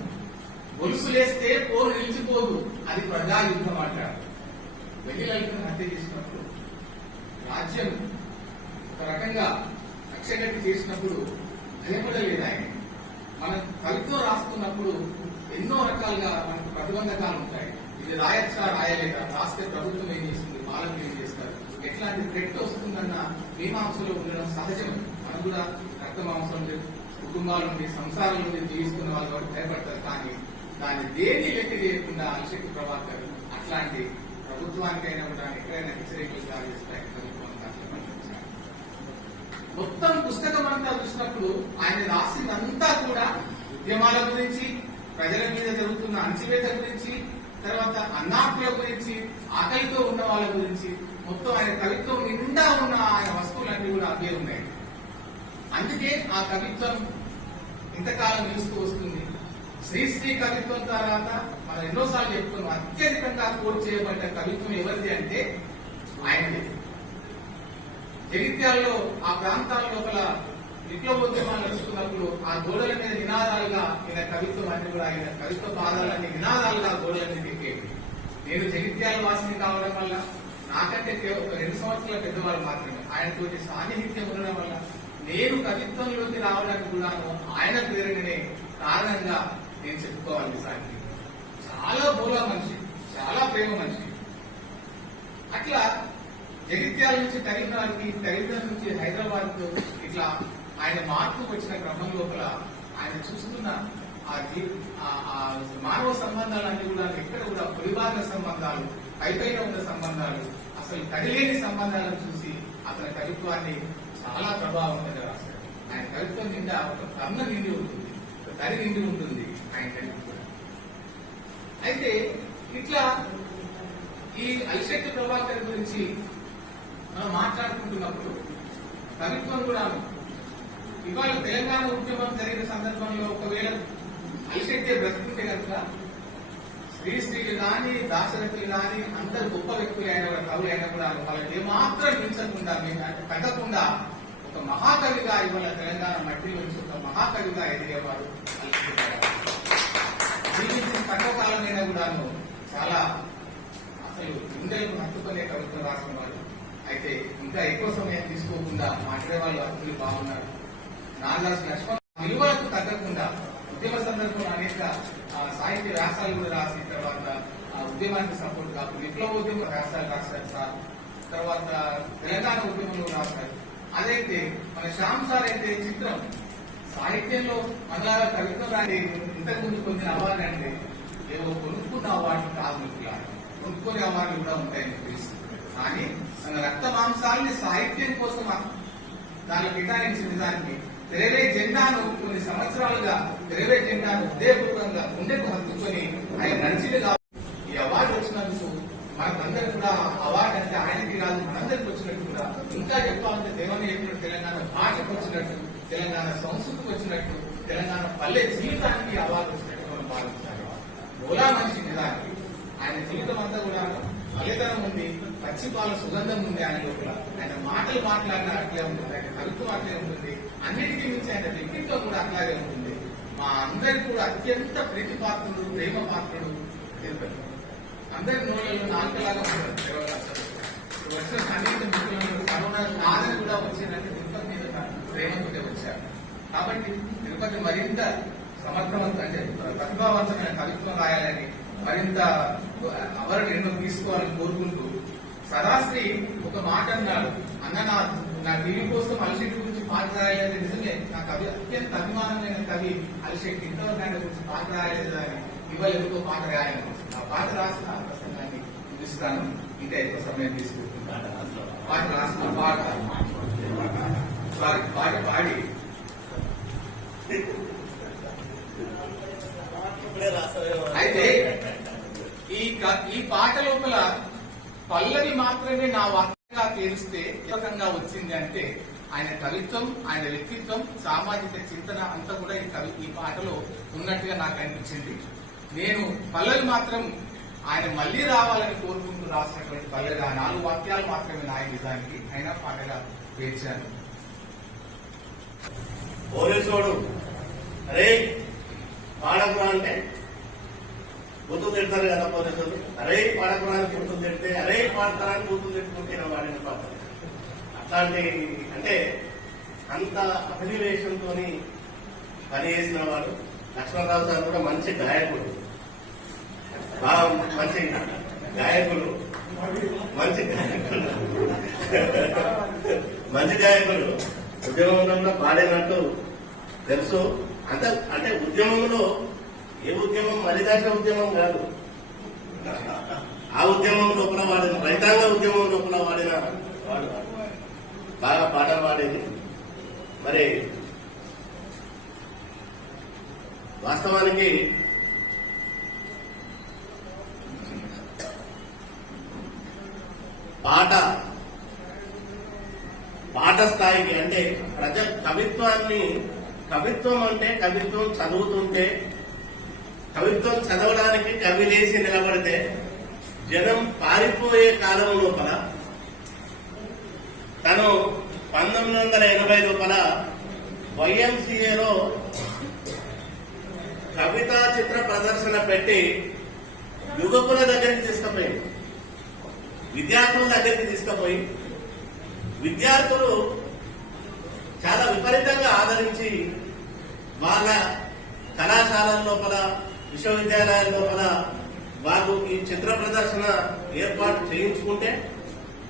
గొలుసులేస్తే పోరు నిలిచిపోదు, అది ప్రజాయుద్ధం అంటారు. వెయ్యిలను హత్య చేసినప్పుడు రాజ్యం ఒక రకంగా రక్షగట్టి చేసినప్పుడు భయపడలేదు ఆయన. మనం కవిత్వం రాస్తున్నప్పుడు ఎన్నో రకాలుగా మనకు ప్రతిబంధకాలు ఉంటాయి. ఇది రాయచ్చా రాయలేదా, రాస్తే ప్రభుత్వం ఏం చేస్తుంది, పాలకులు ఏం చేస్తారు, ఎట్లాంటి థ్రెట్ వస్తుందన్న మీమాంసలో ఉండడం సహజం. మనం కూడా రక్త మాంసం ఉంది, కుటుంబాల నుండి సంసారాల నుండి జీవిస్తున్న వాళ్ళు కాబట్టి భయపడతారు. కానీ దాన్ని దేన్ని లెక్క చేయకుండా అలిశెట్టి ప్రభాకర్ అట్లాంటి ప్రభుత్వానికైనా కూడా ఎక్కడైనా హెచ్చరికలు జారీ చేస్తాయి. మొత్తం పుస్తకం అంతా చూసినప్పుడు ఆయన రాసిందంతా కూడా ఉద్యమాల గురించి, ప్రజల మీద జరుగుతున్న అణచివేత గురించి, తర్వాత అన్నార్థుల గురించి, ఆకలితో ఉన్న వాళ్ళ గురించి, మొత్తం ఆయన కవిత్వం నిండా ఉన్న ఆయన వస్తువులన్నీ కూడా అవే ఉన్నాయి. అందుకే ఆ కవిత్వం ఇంతకాలం నిలుస్తూ వస్తుంది. శ్రీశ్రీ కవిత్వం తర్వాత మనం ఎన్నోసార్లు చెప్పుకున్నాం, అత్యధికంగా కోట్ చేయబడ్డ కవిత్వం ఎవరిది అంటే ఆయనది. జగిత్యాలలో ఆ ప్రాంతాల లోపల విప్లవోద్యమాలు నడుస్తున్నప్పుడు ఆ గోడల మీద నినాదాలుగా ఈయన కవిత్వం అన్ని కూడా, ఆయన కవిత్వ పాదాలన్నీ నినాదాలుగా గోడలన్నీ తిరిగేవి. నేను జగిత్యాల వాసిని కావడం వల్ల, నాకంటే ఒక 2 సంవత్సరాల పెద్దవాళ్ళు మాత్రమే, ఆయనతోటి సాన్నిహిత్యం ఉండడం వల్ల నేను కవిత్వంలోకి రావడానికి కూడాను ఆయన ప్రేరణనే కారణంగా నేను చెప్పుకోవాలి. సాహిత్యం చాలా బోలా మనిషి, చాలా ప్రేమ మనిషి. అట్లా జగిత్యాల నుంచి కరీంనగర్కి, కరీంనగర్ నుంచి హైదరాబాద్ ఇట్లా ఆయన మార్పుకు వచ్చిన క్రమం లోపల ఆయన చూస్తున్న ఆ మానవ సంబంధాలన్నీ కూడా ఎక్కడ కూడా పరివార సంబంధాలు, పైపైన ఉన్న సంబంధాలు, అసలు కడిలేని సంబంధాలను చూసి అతని కవిత్వాన్ని చాలా ప్రభావవంతంగా రాశాడు. ఆయన కవిత్వం నిండా ఒక కర్ణ నిండి ఉంటుంది, ఒక తడి నిండి ఉంటుంది ఆయన కవిత్వం. అయితే ఇట్లా ఈ అలిశెట్టి ప్రభాకర్ గురించి మనం మాట్లాడుకుంటున్నప్పుడు కవిత్వం కూడా ఇవాళ తెలంగాణ ఉద్యమం జరిగిన సందర్భంలో ఒకవేళ అలిశెట్టి బ్రతుకుంటే కనుక శ్రీశ్రీలు కానీ, దాశరథులు కానీ అందరు గొప్ప వ్యక్తులు అయిన కవులు అయినా కూడా వాళ్ళకి ఏమాత్రం మించకుండా, తగ్గకుండా ఒక మహాకవిగా ఇవాళ తెలంగాణ మట్టి నుంచి ఒక మహాకవిగా ఎదిగేవారు జీవించిన తక్కువకాలమైనా కూడాను చాలా అసలు గుండెలకు హత్తుకునే కవిత్వం రాసిన వాళ్ళు. అయితే ఇంకా ఎక్కువ సమయం తీసుకోకుండా మాట్లాడే వాళ్ళు అర్థులు బాగున్నారు. నాగరాజు లక్ష్మణ్ విలువలకు తగ్గకుండా ఉద్యమ సందర్భంలో అనేక సాహిత్య వ్యాసాలు కూడా రాసిన తర్వాత ఉద్యమానికి సపోర్ట్ కాదు విప్లవోద్యమ వ్యాసాలు రాశారు సార్. తర్వాత తెలంగాణ ఉద్యమంలో రాశారు. అదైతే మన శ్యామ్ సార్ అయితే చిత్రం సాహిత్యంలో మనలాగా కవిత్వం రాని ఇంతకుముందు పొందిన అవార్డు అంటే ఏవో కొనుక్కున్న అవార్డు కాదు, మిత్రులారా, కొనుక్కునే అవార్డులు కూడా ఉంటాయని తెలుసు. కానీ మన రక్త మాంసాలని సాహిత్యం కోసం దాన్ని కేటాయించిన దానికి తెరవే జెండాను కొన్ని సంవత్సరాలుగా తెరవే జెండాను హృదయపూర్వకంగా గుండెకు హత్తుకొని ఆయన నడిచింది. ఈ అవార్డు వచ్చినందుకు మనకందరూ కూడా అవార్డు అంటే ఆయనకి కాదు మనందరికి వచ్చినట్టు కూడా, ఇంకా చెప్పాలంటే దేవని చెప్పినట్టు తెలంగాణ భాషకు వచ్చినట్టు, తెలంగాణ సంస్కృతికి వచ్చినట్టు, తెలంగాణ పల్లె జీవితానికి అవార్డు వచ్చినట్టు మనం భావించాలి. ఓలా మనిషి నిజానికి ఆయన జీవితం అంతా కూడా ఫలితనం ఉంది, పచ్చిపాల సుగంధం ఉంది ఆయన లోపల. ఆయన మాటలు మాట్లాడిన అట్లే ఉంటుంది, ఆయన కవిత్వం అట్లే ఉంటుంది, అన్నిటికీ మించి ఆయన వ్యక్తిత్వం కూడా అట్లాగే ఉంటుంది. మా అందరి కూడా అత్యంత ప్రీతి పాత్రుడు, ప్రేమ పాత్రుడు తిరుపతి. అందరి నోళ్ళలో నాలుకలాగా ఉంటారు దేవదాసు. వచ్చిన సంగీత మిత్రులను కరోనా కాదని కూడా వచ్చిందంటే తిరుపతి మీద ప్రేమతోనే వచ్చారు. కాబట్టి తిరుపతి మరింత సమర్థవంతం అంటే ప్రతిభావంతమైన కవిత్వం రాయాలని, మరింత అవరణ ఎన్నో తీసుకోవాలని కోరుకుంటూ, సదాశ్రీ ఒక మాట అన్నాడు, అన్న నా టీవీ కోసం అలశెట్టి గురించి పాట రాయాలంటే నిజమే నా కవి అత్యంత అభిమానమైన కవి అలశెట్టి, ఇంతవరకు ఆయన గురించి పాట రాయలేదు అని ఇవాళ ఎందుకో పాట రాయాలను ఆ పాట రాసిన ప్రసంగాన్ని చూపిస్తాను. ఇంకా ఎక్కువ సమయం తీసుకుంటున్నాను. పాట రాసిన పాట పాట పాడి అయితే ఈ పాట లోపల పల్లవి మాత్రమే నా వాక్యంగా తేలిస్తే రకంగా వచ్చింది అంటే ఆయన కవిత్వం, ఆయన వ్యక్తిత్వం, సామాజిక చింతన అంతా కూడా ఈ పాటలో ఉన్నట్టుగా నాకు అనిపించింది. నేను పల్లవి మాత్రం ఆయన మళ్లీ రావాలని కోరుకుంటూ రాసినటువంటి పల్లవి, ఆ 4 వాక్యాలు మాత్రమే నా నిజానికి అయినా పాటగా పేర్చాను. పోలీసోడు అరే పాడకురా అంటే బుద్ధులు తిడతారు కదా పోలీసులు. అరే పాడకురానికి బుద్ధులు తిడితే అరే పాడతారని బుద్ధులు తిట్టుకుంటే వాడిన పాట. అట్లాంటి అంటే అంత అభినివేశంతో పనిచేసిన వాడు. లక్ష్మణరావు సార్ కూడా మంచి గాయకుడు, బాగా మంచి గాయకుడు, మంచి గాయకుడు. ఉద్యమంలో పాడినట్టు తెలుసు. అంటే ఉద్యమంలో ఏ ఉద్యమం మరిదాసిన ఉద్యమం కాదు, ఆ ఉద్యమం లోపల వాడిన రైతాంగ ఉద్యమం లోపల వాడిన వాడు బాగా పాటలు పాడేది. మరి వాస్తవానికి పాట స్థాయికి అంటే కవిత్వం అంటే కవిత్వం చదువుతుంటే, కవిత్వం చదవడానికి కవి లేచి నిలబడితే జనం పారిపోయే కాలం లోపల తను 1980 లోపల YMCAలో కవితా చిత్ర ప్రదర్శన పెట్టి యువకుల దగ్గరికి తీసుకుపోయి, విద్యార్థుల దగ్గరికి తీసుకుపోయి, విద్యార్థులు చాలా విపరీతంగా ఆదరించి వాళ్ళ కళాశాలల లోపల, విశ్వవిద్యాలయాల లోపల వాళ్ళు ఈ చిత్ర ప్రదర్శన ఏర్పాటు చేయించుకుంటే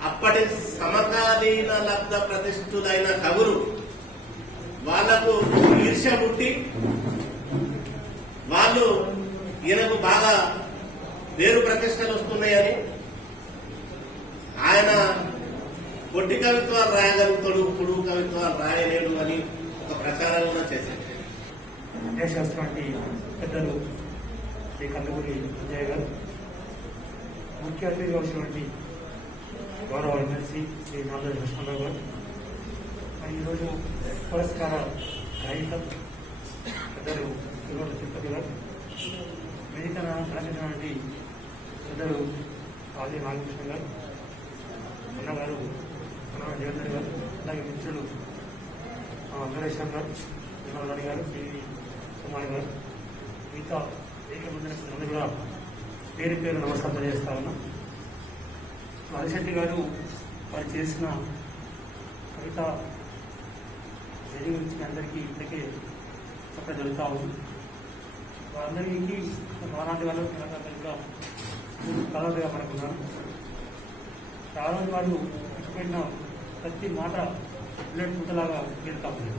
అప్పటి సమకాలీన లబ్ధ ప్రతిష్ఠులైన కవులు వాళ్లకు ఈర్ష్య పుట్టి వాళ్ళు ఈయనకు బాగా పేరు ప్రతిష్టలు వస్తున్నాయని, ఆయన కొట్టి కవిత్వాలు రాయగలుగుతాడు, పొడుగు కవిత్వాలు రాయలేడు అని ఒక ప్రచారం కూడా చేశారు. న్యాయశాస్త్రానికి పెద్దలు శ్రీ కందుకూరి విజయ్ గారు, ముఖ్య అతిథిగా వచ్చినటువంటి గౌరవ ఎమ్మెల్సీ శ్రీ నాదరి లక్ష్మణరావు గారు, మరి ఈరోజు పురస్కార గ్రహీత పెద్దలు తిరుపతి గారు, వేదిక అలంకరించినటువంటి పెద్దలు ఆది నాగకృష్ణ గారు, అన్నగారు జగన్ గారు, అలాగే మిత్రులు వెంకటేశ్వర గారు, వినోదాని గారు, సివి కుమార్ గారు, మిగతా వేదిక ముందు కూడా పేరు పేరు నమస్కారం తెలియజేస్తా ఉన్నాం. అరిశెట్టి గారు వారు చేసిన కవిత జరి గురించి అందరికీ ఇప్పటికే చెప్పడం జరుగుతూ ఉంది. వారందరికీ మాలాంటి వాళ్ళు కూడా కళలుగా మనకున్నారు. రాజు వారు పెట్టిన ప్రతి మాట బుల్లెట్ పుట్టలాగా వెళ్తా ఉంది.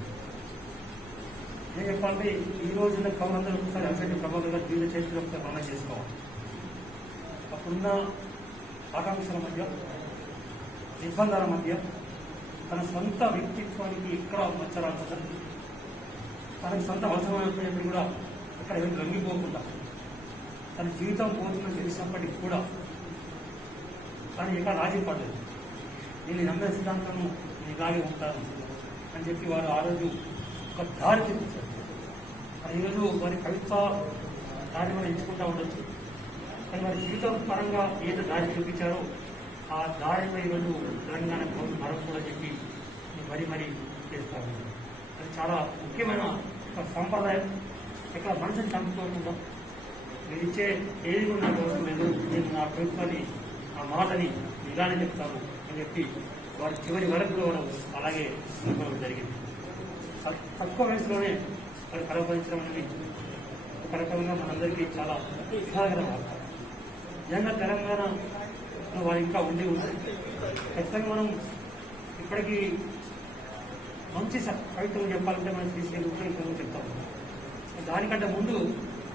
నేను చెప్పాలంటే ఈ రోజున కవులందరూ ఒకసారి అరిశెట్టి ప్రభావం గారు జీవిత చరిత్ర ఒకసారి మనం చేసుకోవాలి. అప్పుడున్న ఆకాంక్షల మధ్య, నిర్బంధాల మధ్య తన సొంత వ్యక్తిత్వానికి ఎక్కడ మచ్చరాకుండా, తనకు సొంత అవసరమైనప్పుడు కూడా అక్కడ ఏమి లొంగిపోకుండా, తన జీవితం పోతుందని తెలిసినప్పటికీ కూడా కానీ ఎక్కడ రాజీ పడలేదు. నేను నమ్మే సిద్ధాంతము నేను ఇలాగే ఉంటాను అని చెప్పి వారు ఆ రోజు ఒక దారి చూపించారు. ఈరోజు వారి కవిత్వ దారి మనం ఎంచుకుంటూ ఉండొచ్చు, కానీ వారి జీవితం పరంగా ఏదో దారి చూపించారో ఆ దారిపై ఈరోజు తెలంగాణ ప్రభుత్వం మరొక కూడా చెప్పి మరీ చేస్తాను. అది చాలా ముఖ్యమైన ఒక సంప్రదాయం. ఇక్కడ మనిషిని చంపుకోకుండా మీరు ఇచ్చే ఏది కూడా నాకు అవసరం లేదు, నేను నా ప్రభుత్వాన్ని ఆ మాటని ఇలానే చెప్తాను అని చెప్పి వారి చివరి వరకు కూడా అలాగే అనుకోవడం జరిగింది. తక్కువ వయసులోనే వారు కలవరించడం అనేది ఒక రకంగా మనందరికీ చాలా విషాదకర వార్త. నిజంగా తెలంగాణ వారు ఇంకా ఉండి ఉంటుంది. ఖచ్చితంగా మనం ఇప్పటికీ మంచి కవిత్వం చెప్పాలంటే మనం శ్రీశ్రీ చెప్తాం. దానికంటే ముందు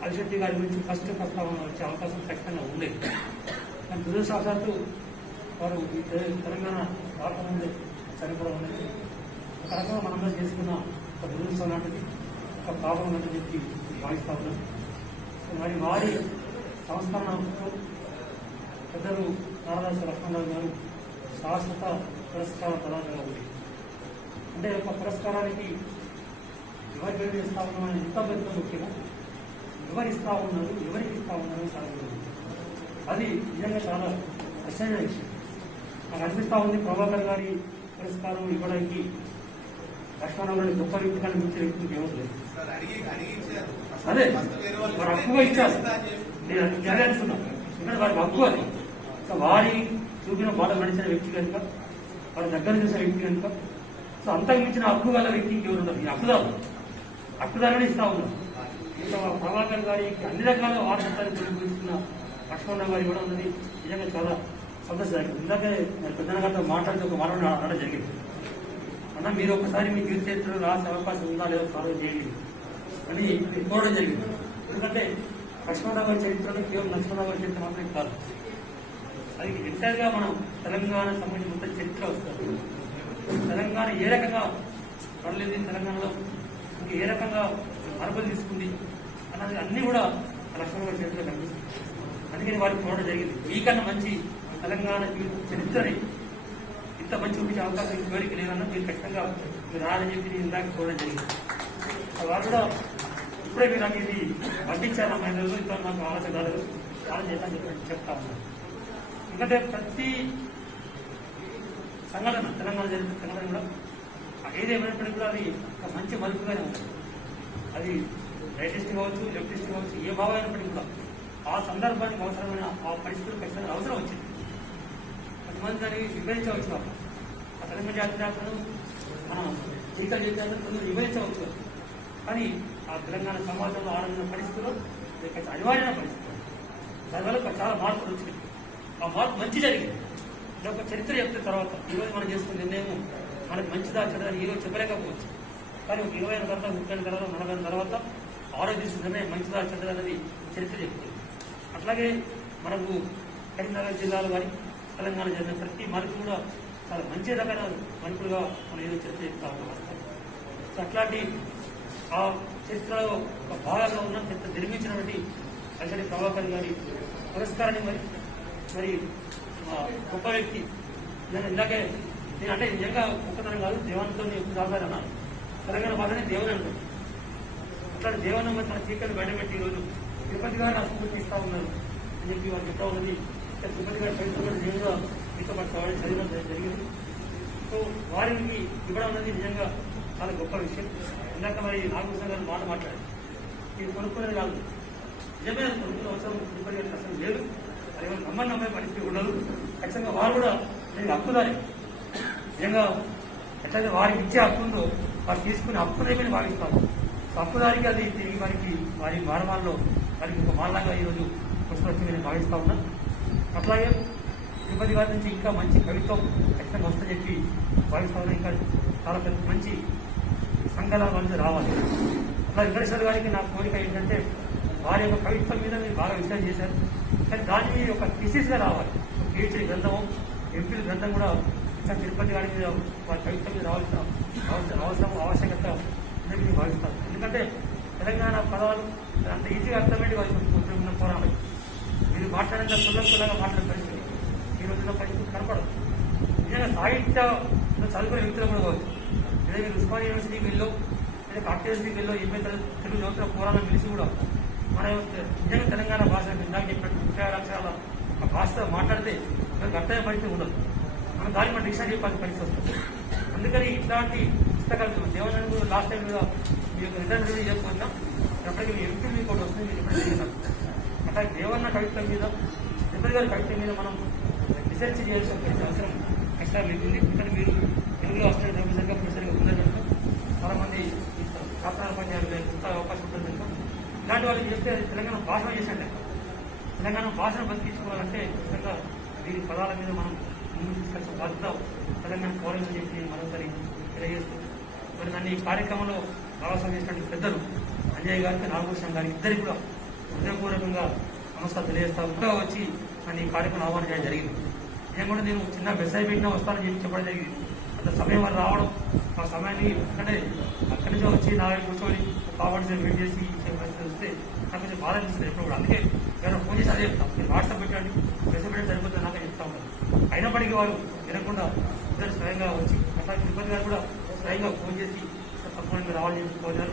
అలిశెట్టి గారి గురించి ఫస్ట్ ప్రస్తావన వచ్చే అవకాశం ఖచ్చితంగా ఉండేది. కానీ దురదృష్టవశాత్తు వారు తెలంగాణ రాకముందే చనిపోవడం అనేది ఒక రకంగా మనందరం చేసుకున్న ఒక దురదృష్టం లాంటిది, ఒక పాపం లాంటిది చెప్పి భావిస్తా ఉన్నాం. మరి వారి సంస్కరణతో పెద్దలు నారదాసు లక్ష్మణరావు గారు శాశ్వత పురస్కార ప్రదాతగా ఉంది. అంటే ఒక పురస్కారానికి ఎవరికి ఇస్తా ఉన్నామని ఎంత పెద్ద ముఖ్యమో ఎవరికి ఇస్తా ఉన్నారు చాలా అది నిజంగా చాలా కష్టమైన విషయం. నాకు అనిపిస్తా ఉంది ప్రభాకర్ గారి పురస్కారం ఇవ్వడానికి లక్ష్మణరావు గారి గొప్ప వ్యక్తి కానీ మించే వ్యక్తికి ఎవరు లేదు. అదే వారు హక్కుగా ఇచ్చారు, నేను జరగాల్సున్నాను. ఎందుకంటే వారి హక్కు అది. వారి చూపిన బాధ నడిచిన వ్యక్తి కనుక, వారి దగ్గర చేసిన వ్యక్తి కనుక, సో అంతకు మించిన హక్కు గల వ్యక్తికి ఎవరు ఉన్నారు? ఈ హక్కుదారుని ఇస్తా ఉన్నారు. ఇంకా ప్రభాకర్ గారికి అన్ని రకాల వారసత్వాన్ని తెలియజేస్తున్న లక్ష్మణరావు గారి కూడా ఉన్నది నిజంగా చాలా సంతోషదాయకం. ఇందాకే పెద్దల గారితో మాట్లాడితే ఒక మాట అనడం జరిగింది. అన్న మీరు ఒకసారి మీ జీవిత చరిత్రలో రాసే అవకాశం ఉందా లేదో ఫాలో చేయండి అని కోరడం జరిగింది. ఎందుకంటే లక్ష్మణరావు గారి చరిత్రలో కేవలం లక్ష్మణరావు గారి చరిత్ర మాత్రమే కాదు, అది ఎంటైర్ గా మనం తెలంగాణ సంబంధించిన మొత్తం చరిత్ర వస్తుంది. తెలంగాణ ఏ రకంగా పడలేదు, తెలంగాణలో ఇంకా ఏ రకంగా మార్పులు తీసుకుంది అన్నది అన్ని కూడా లక్ష్మణరావు గారి చరిత్రలో కనిపిస్తుంది. అందుకని వారికి చూడడం జరిగింది. మీకన్నా మంచి తెలంగాణ చరిత్రని ఇంత మంచి చూపించే అవకాశం ఇంకెవరికి లేదన్నా మీరు ఖచ్చితంగా మీరు రాదని చెప్పి నేను ఇందాక చూడడం జరిగింది. వారు కూడా ఇప్పుడే మీరు నాకు ఇది పండించారు మహిళలు, ఇంకా నాకు ఆలోచన కాలేదు, చాలా చేస్తాను చెప్పి చెప్తా ఉన్నాను. ఎందుకంటే ప్రతి సంఘటన తెలంగాణ జరిగిన సంఘటన కూడా ఏదేమైనప్పటికీ కూడా అది ఒక మంచి మలుపుగానే ఉంటుంది. అది రైటిస్ట్ కావచ్చు, లెఫ్టిస్ట్ కావచ్చు, ఏ భావం అయినప్పటికీ కూడా ఆ సందర్భానికి అవసరమైన ఆ పరిస్థితులు ఖచ్చితంగా అవసరం వచ్చింది. కొంతమంది దాన్ని వివరించవచ్చు. ఆ తెలంగాణ జాతీయాలను మనం టీకాలు చేయాలని కొంచెం వివరించవచ్చు. కానీ ఆ తెలంగాణ సమాజంలో ఆడుతున్న పరిస్థితులు అనివార్యమైన పరిస్థితులు, దానివల్ల చాలా మార్పులు వచ్చింది. ఆ మార్పు మంచి జరిగింది. ఇది ఒక చరిత్ర చెప్తే తర్వాత ఈరోజు మనం చేసుకున్న నిర్ణయం మనకు మంచిదా చెడ్డదని ఈరోజు చెప్పలేకపోవచ్చు. కానీ ఒక 20 ఏళ్ళ తర్వాత, 30 ఏళ్ళ తర్వాత, 40 ఏళ్ళ తర్వాత ఆరోగ్య నిర్ణయం మంచిదా చెడ్డదన్నది చరిత్ర చెప్తుంది. అట్లాగే మనకు కరీంనగర్ జిల్లాలో కానీ తెలంగాణ జరిగిన ప్రతి మార్పు కూడా చాలా మంచి రకమైన మలుపులుగా మనం ఏదో చర్చ చేస్తా ఉన్నాం. సో అట్లాంటి ఆ చరిత్రలో ఒక భాగంగా ఉన్న చరిత్ర నిర్మించినటువంటి అసలు ప్రభాకర్ గారి పురస్కారాన్ని మరి గొప్ప వ్యక్తి. నేను ఇందాకే నేను అంటే నిజంగా ఒక్కతనం కాదు, దేవాలతో ఎప్పుడు సాధారణ అన్నాను. తెలంగాణ భాషనే దేవుని అంటారు. అట్లాంటి దేవాలయం మరి మన చీకటి బయటపెట్టి ఈరోజు తిరుపతి గారు నాకు స్ఫూర్తిస్తా ఉన్నారు అని చెప్పి వాళ్ళు చెప్తా ఉన్నది. తిరుపతి గారి చరిత్ర నేనుగా మీతో పాటు చదివడం జరిగింది. సో వారికి ఇవ్వడం అనేది నిజంగా చాలా గొప్ప విషయం. ఇందాక మరి నాగభూషణ గారు మాట్లాడారు, ఇది కొనుక్కునేది కాదు, నిజమే కొనుక్కునే అవసరం తిరుపతి గారికి అసలు లేదు. అది నమ్మని నమ్మే పరిస్థితి ఉండదు. ఖచ్చితంగా వారు కూడా నేను హక్కుదారి. నిజంగా ఎట్లయితే వారికి ఇచ్చే హక్కుందో వారు తీసుకునే హక్కునేమని భావిస్తాము. హక్కుదారికి అది తిరిగి వారి మానవాళ్ళలో వారికి ఒక మానలాగా ఈరోజు పుష్పొచ్చిందని భావిస్తా ఉన్నా. అట్లాగే తిరుపతి గారి నుంచి ఇంకా మంచి కవిత్వం ఖచ్చితంగా వస్తుందని చెప్పి భావిస్తా ఉన్నా. ఇంకా చాలా పెద్ద మంచి సంకలనం అనేది రావాలి. అట్లా వెంకటేశ్వర గారికి నా కోరిక ఏంటంటే వారి యొక్క కవిత్వం మీద మీరు బాగా విశ్లేషణ చేశారు, కానీ దాని మీద ఒక థీసిస్గా రావాలి. పిహెచ్డి గ్రంథము, ఎంపీల గ్రంథం కూడా ఇంకా తిరుపతి గారి మీద వారి కవిత్వం మీద రావాల్సిన ఆవశ్యకత ఉందని భావిస్తాను. ఎందుకంటే తెలంగాణ పదాలు అంత ఈజీగా అర్థమయ్యేది ఉన్న పోరాటం. మీరు మాట్లాడిన కులంగా మాట్లాడే పరిస్థితి ఈ రోజున పరిస్థితి కనపడదు. నిజంగా సాహిత్య చదువుకునే వ్యక్తులు కూడా కావచ్చు. లేదా మీరు ఉస్మానియా యూనివర్సిటీకి వెళ్ళో లేదా కాకతీయ యూనివర్సిటీకి వెళ్ళో ఏమైతే తెలుగు చదువుతున్న పోరాటం పిలిచి కూడా మన నిజంగా తెలంగాణ భాష ఇందాక చెప్పినట్టు 36 అక్షరాల ఆ భాషతో మాట్లాడితే మనకు అర్థమయ్యే పరిస్థితి ఉండదు. మనం దాన్ని మన డిక్షనరీ చెప్పాల్సిన పరిస్థితి వస్తుంది. అందుకని ఇట్లాంటి పుస్తకాలు దేవనాన్ని లాస్ట్ టైం కూడా మీ యొక్క రిటర్న్ రిలీజ్ చేసుకున్నా ఎప్పటికీ మీ ఎంపీ మీకు ఒకటి వస్తుంది మీరు ఎప్పుడు చేశారు అట్లా దేవన్న కవిత్వం మీద ఎప్పటి గారి కవిత్వం మీద మనం రీసెర్చ్ చేయాల్సిన అవసరం ఎక్స్ట్రా ఉంటుంది. ఎందుకంటే మీరు తెలుగులో వస్తున్న ప్రొఫెసర్గా ప్రొఫెసర్గా ఉన్నది కనుక చాలా మంది శాస్త్రాల పని కొత్త అవకాశం ఉంటుంది కనుక ఇలాంటి వాళ్ళు చేస్తే తెలంగాణ భాషను చేసండి. తెలంగాణ భాషను బతికించుకోవాలంటే ఖచ్చితంగా వీరి పదాల మీద మనం ముందు తీసుకొచ్చే బాధ్యత తెలంగాణ పౌరులు చేసి మరోసారి తెలియజేస్తూ మరి దాన్ని ఈ కార్యక్రమంలో భాగస్వామ్యం చేసినటువంటి పెద్దలు అంజయ్ గారికి నాగభూషణ్ గారికి ఇద్దరికి కూడా హృదయపూర్వకంగా నమస్కారం తెలియజేస్తా కూడా వచ్చి నన్ను ఈ కార్యక్రమం ఆహ్వానం చేయడం జరిగింది. నేను కూడా నేను చిన్న మెసేజ్ పెట్టినా వస్తానని చెప్పి చెప్పడం జరిగింది. అంత సమయం వారు రావడం ఆ సమయాన్ని అంటే అక్కడి నుంచి వచ్చి నా కూర్చొని కావాల్సిన వెయిట్ చేసి పరిస్థితి వస్తే నాకు కొంచెం బాధ అనిపిస్తుంది ఎప్పుడు కూడా. అందుకే ఎవరైనా ఫోన్ చేసి అదే చెప్తాను, మీరు వాట్సాప్ పెట్టండి మెసేజ్ పెట్టండి సరిపోతుంది నాకే చెప్తా ఉంటాను. అయినప్పటికీ వారు వినకుండా ఇద్దరు స్వయంగా వచ్చి అట్లా తిరుపతి గారు కూడా స్వయంగా ఫోన్ చేసి తప్పకుండా రావాలని చెప్పుకోవాలి.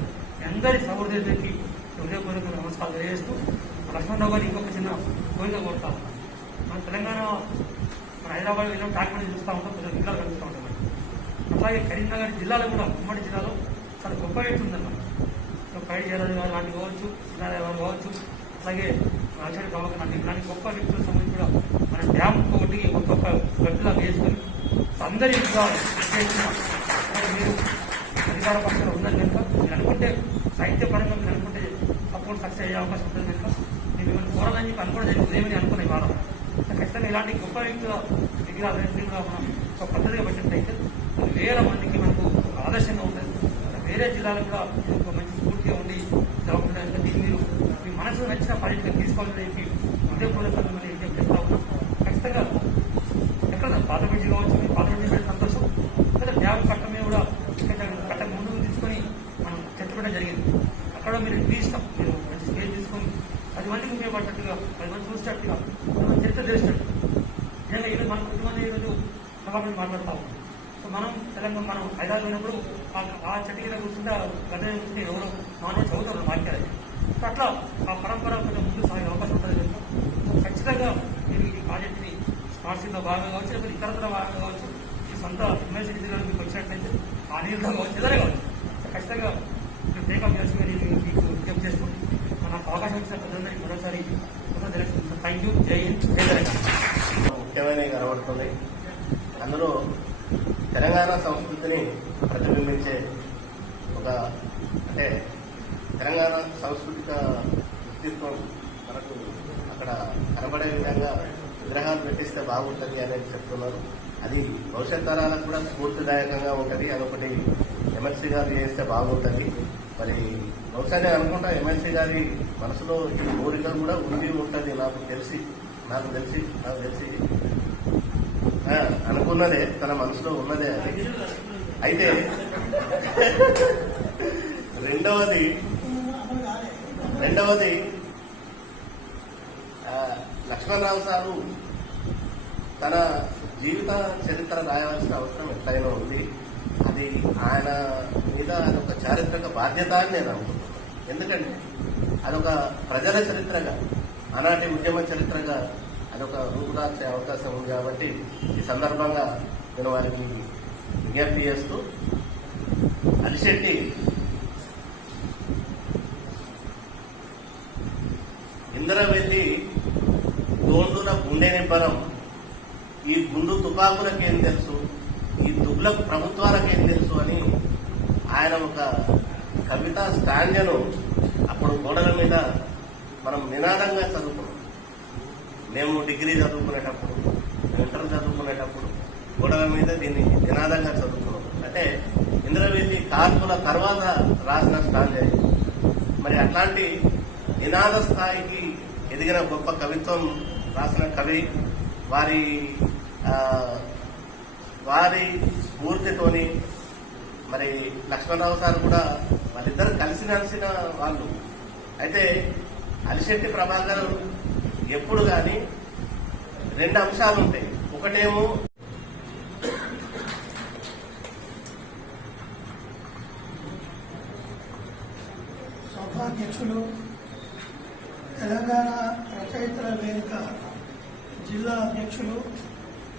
అందరి సహోదరులకి హృదయపూర్వక నమస్కారం తెలియజేస్తూ లక్ష్మణరావు గారు ఇంకొక చిన్న కోరిక కోరుతాము. మన తెలంగాణ మన హైదరాబాద్ వెళ్ళిన డాక్యుమెంట్ చూస్తూ ఉంటాం, కొంచెం జిల్లాలు కలుస్తూ ఉంటాం. అట్లాగే కరీంనగర్ జిల్లాలో కూడా ఉమ్మడి జిల్లాలో చాలా గొప్ప వ్యక్తి ఉందన్నమాట. పైడి జయరాజు గారు లాంటి కావచ్చు, చిన్నారాయణ గారు కావచ్చు, అలాగే రాజశేఖర ప్రభాకర్ లాంటి ఇలాంటి గొప్ప వ్యక్తుల సంబంధించి కూడా మన డ్యామ్ ఒకటి గొప్ప గట్టులా వేసుకొని అందరి మీరు అధికార పక్షంలో ఉన్నది కనుక మీరు అనుకుంటే సాహిత్యపరంగా మీరు అనుకుంటే తప్పకుండా సక్సెస్ అయ్యే అవకాశం ఉంటుంది కనుక మీరు మిమ్మల్ని కోరాలని చెప్పి అనుకోవడం జరిగింది. ఏమని అనుకున్నాయి వాళ్ళ ఖచ్చితంగా ఇలాంటి గొప్ప వ్యక్తుల విగ్రహాలన్నింటినీ కూడా మనం ఒక పద్ధతిగా పెట్టినట్టయితే వేల మందికి మనకు ఆదర్శంగా ఉంటుంది. వేరే జిల్లాలకు కూడా ఒక మంచి స్ఫూర్తిగా ఉండి జరుగుతుందంటే దీన్ని మీరు మీ మనసుకు నచ్చిన పర్యటన తీసుకోవాలని చెప్పి హృదయపూర్వకంగా మనం ఏం చేస్తా ఉన్నాం. ఖచ్చితంగా ఎక్కడ పాతబిడ్జి కావచ్చు, మీ పాతబిడ్జి సంతోషం లేదా డ్యామ్ కట్ట మీద కూడా కట్ట ముందుకు తీసుకొని మనం చెట్టుకోవడం జరిగింది. అక్కడ మీరు మీ ఇష్టం, మీరు మంచి స్టేజ్ తీసుకొని 10 మందికి ఉపయోగపడినట్టుగా 10 మంది చూసేటట్టుగా చరిత్ర చేసినట్టు నిజంగా ఈరోజు మన కొంతమంది ఈరోజు మగాబడి మాట్లాడుతూ ఉంటాం. సో మనం తెలంగాణ మనం హైదరాబాద్ పోయినప్పుడు ఆ చెట్టు కింద కూర్చుంటే గత కూర్చుంటే ఎవరో మానవులు చదువుతారు వాక్యాలు. సో అట్లా ఆ పరంపర కొంచెం ముందు సాగే అవకాశం ఉంటుంది కనుక ఖచ్చితంగా మీరు ఈ ప్రాజెక్ట్ని స్మార్ట్ సిటీలో భాగంగా కావచ్చు, లేకపోతే ఇతరత్ర భాగంగా కావచ్చు, ఈ సొంత యూనివర్సిటీ జిల్లాలో మీకు వచ్చినట్లయితే ఆ నీళ్ళలో కావచ్చు, ఏదైనా కావచ్చు. సో ఖచ్చితంగా మీరు టేకప్ చేసి మీకు విజ్ఞప్తి చేస్తూ నాకు అవకాశం ఇచ్చిన ప్రజలందరికీ మరోసారి థ్యాంక్ యూ. జై హింద్, జై తెలంగాణ. ముఖ్యమైనవి కనబడుతుంది. అందులో తెలంగాణ సంస్కృతిని ప్రతిబింబించే ఒక అంటే తెలంగాణ సాంస్కృతిక వ్యక్తిత్వం మనకు అక్కడ కనబడే విధంగా విగ్రహాలు పెట్టిస్తే బాగుంటుంది అనేది చెప్తున్నారు. అది భవిష్యత్ తరాలకు కూడా స్ఫూర్తిదాయకంగా ఉంటుంది. అదొకటి ఎమ్మెల్సీ గారు చేస్తే బాగుంటుంది. మరి బహుశా నేను అనుకుంటా ఎమ్మెల్సీ గారి మనసులో ఈ కోరిక కూడా ఉండి ఉంటుంది. నాకు తెలిసి అనుకున్నదే, తన మనసులో ఉన్నదే అది. అయితే రెండవది లక్ష్మణరావు సారు తన జీవిత చరిత్ర రాయవలసిన అవసరం ఎట్లయినా ఉంది. అది ఆయన మీద అదొక చారిత్రక బాధ్యత అని నేను అనుకుంటున్నాను. ఎందుకంటే అదొక ప్రజల చరిత్రగా, ఆనాటి ఉద్యమ చరిత్రగా అదొక రూపుదాల్చే అవకాశం ఉంది. కాబట్టి ఈ సందర్భంగా నేను వారికి విజ్ఞప్తి చేస్తూ అలిశెట్టి ఇంద్రవెల్లి గోండున గుండె నింపరం, ఈ గుండు తుపాకులకేం తెలుసు, ఈ దుగ్లక్ ప్రభుత్వాలకేం తెలుసు అని ఆయన ఒక కవితా స్టాండ్ను అప్పుడు గోడల మీద మనం నినాదంగా చదువుకున్నాం. మేము డిగ్రీ చదువుకునేటప్పుడు, ఇంటర్ చదువుకునేటప్పుడు గోడల మీద దీన్ని నినాదంగా చదువుకున్నాం. అంటే ఇంద్రవెల్లి కార్పుల తర్వాత రాసిన స్టాండ్. మరి అట్లాంటి నినాద స్థాయికి ఎదిగిన గొప్ప కవిత్వం రాసిన కవి, వారి స్ఫూర్తితోని మరి లక్ష్మణరావు సార్ కూడా వాళ్ళిద్దరు కలిసి నడిచిన వాళ్ళు. అయితే అలిశెట్టి ప్రభాకర్ ఎప్పుడు కానీ 2 అంశాలు ఉంటాయి. ఒకటేమో సభాధ్యక్షులు, తెలంగాణ రచయితల వేదిక జిల్లా అధ్యక్షులు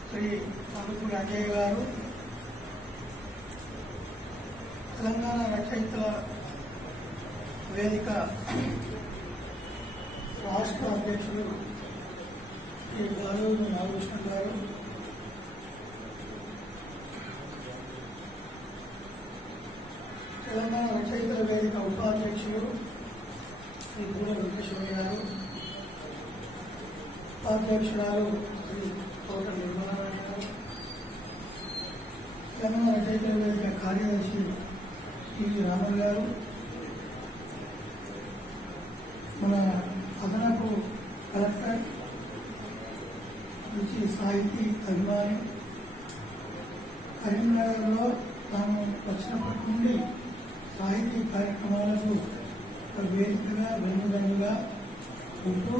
శ్రీ మలుపురి అంజయ్య గారు, తెలంగాణ రచయితల వేదిక రాష్ట్ర అధ్యక్షులు శ్రీ గారూరు నాగకృష్ణ గారు, తెలంగాణ రచయితల వేదిక ఉపాధ్యక్షులు శ్రీ గూడ వెంకటేశ్వర గారు, ఉపాధ్యక్షురాలు శ్రీ కోట నిర్మలారాయణ గారు, తెలంగాణ రచయితల వేదిక కార్యదర్శి టి రామన్ గారు, మన అదనపు కలెక్టర్ నుంచి సాహితీ అభిమాని, కరీంనగర్లో తాము వచ్చినప్పటి నుండి సాహితీ కార్యక్రమాలకు ఒక వేదికగా వెన్నుదన్నుగా ఉంటూ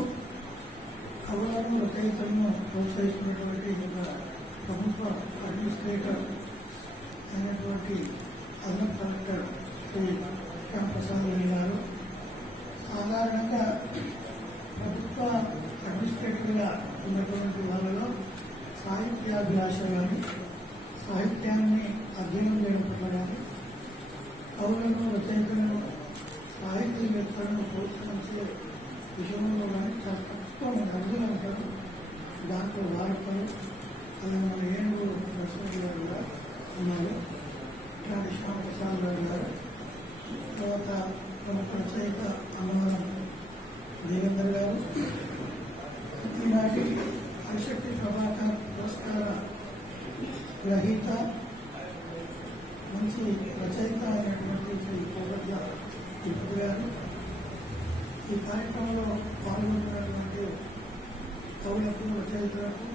కవులను రచయితలను ప్రోత్సహిస్తున్నటువంటి ఒక ప్రభుత్వ అడ్మినిస్ట్రేటర్ అయినటువంటి అదనపు కలెక్టర్ శ్రీ శ్యాంప్రసాద్ రెడ్డి గారు, సాధారణంగా ప్రభుత్వ అడ్మినిస్ట్రేటివ్గా ఉన్నటువంటి వాళ్ళలో సాహిత్యాభిలాష కానీ సాహిత్యాన్ని అధ్యయనం చేయడం పట్ల కానీ కవులను రచయితలను సాహితీవేత్తలను ప్రోత్సహించే విషయంలో కానీ చాలా తక్కువ అర్థులు ఉంటారు. దాంట్లో వార్తలు అది మన ఏనుగు నరసింహ గారు కూడా ఉన్నారు, ఇట్లాంటి శ్యామప్రసాద్ రావు గారు, తర్వాత ప్రముఖ రచయిత అన్నవరం దేవేందర్ గారు, ఈనాటి హరిశక్తి ప్రభాకర్ పురస్కార గ్రహీత మంచి రచయిత అయినటువంటి శ్రీ కోగట్ల తిరుపతి గారు, ఈ కార్యక్రమంలో పాల్గొంటున్నటువంటి కవులకు రచయితలకు,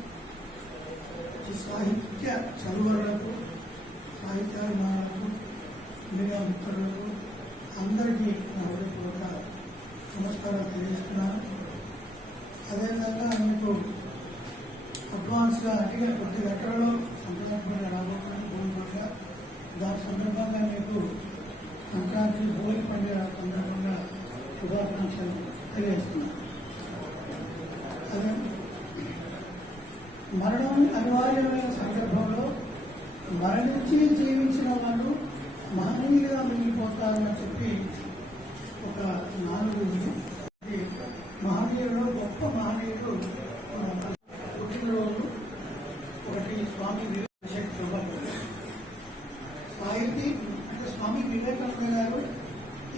ఈ సాహిత్య చదువులకు, సాహిత్యాభిమానులకు, మీడియా మిత్రులకు అందరికీ నా హృదయపూర్వక నమస్కారాలు తెలియజేస్తున్నాను. అదేవిధంగా మీకు అడ్వాన్స్గా అంటే కొద్ది గంటలలో సంక్రాంతి రాబోతున్నాను భోగిగా, దాని సందర్భంగా మీకు సంక్రాంతి భోగి పండుగ సందర్భంగా శుభాకాంక్షలు తెలియజేస్తున్నాను. అదే మరణం అనివార్యమైన సందర్భంలో మరణించి జీవించిన వాళ్ళు మహనీయులుగా మిగిలిపోతారని చెప్పి ఒక నాలుగు మహనీయులు, గొప్ప మహనీయులు పుట్టినరోజు. ఒకటి స్వామి వివేకానంద సాహితీ అంటే స్వామి వివేకానంద గారు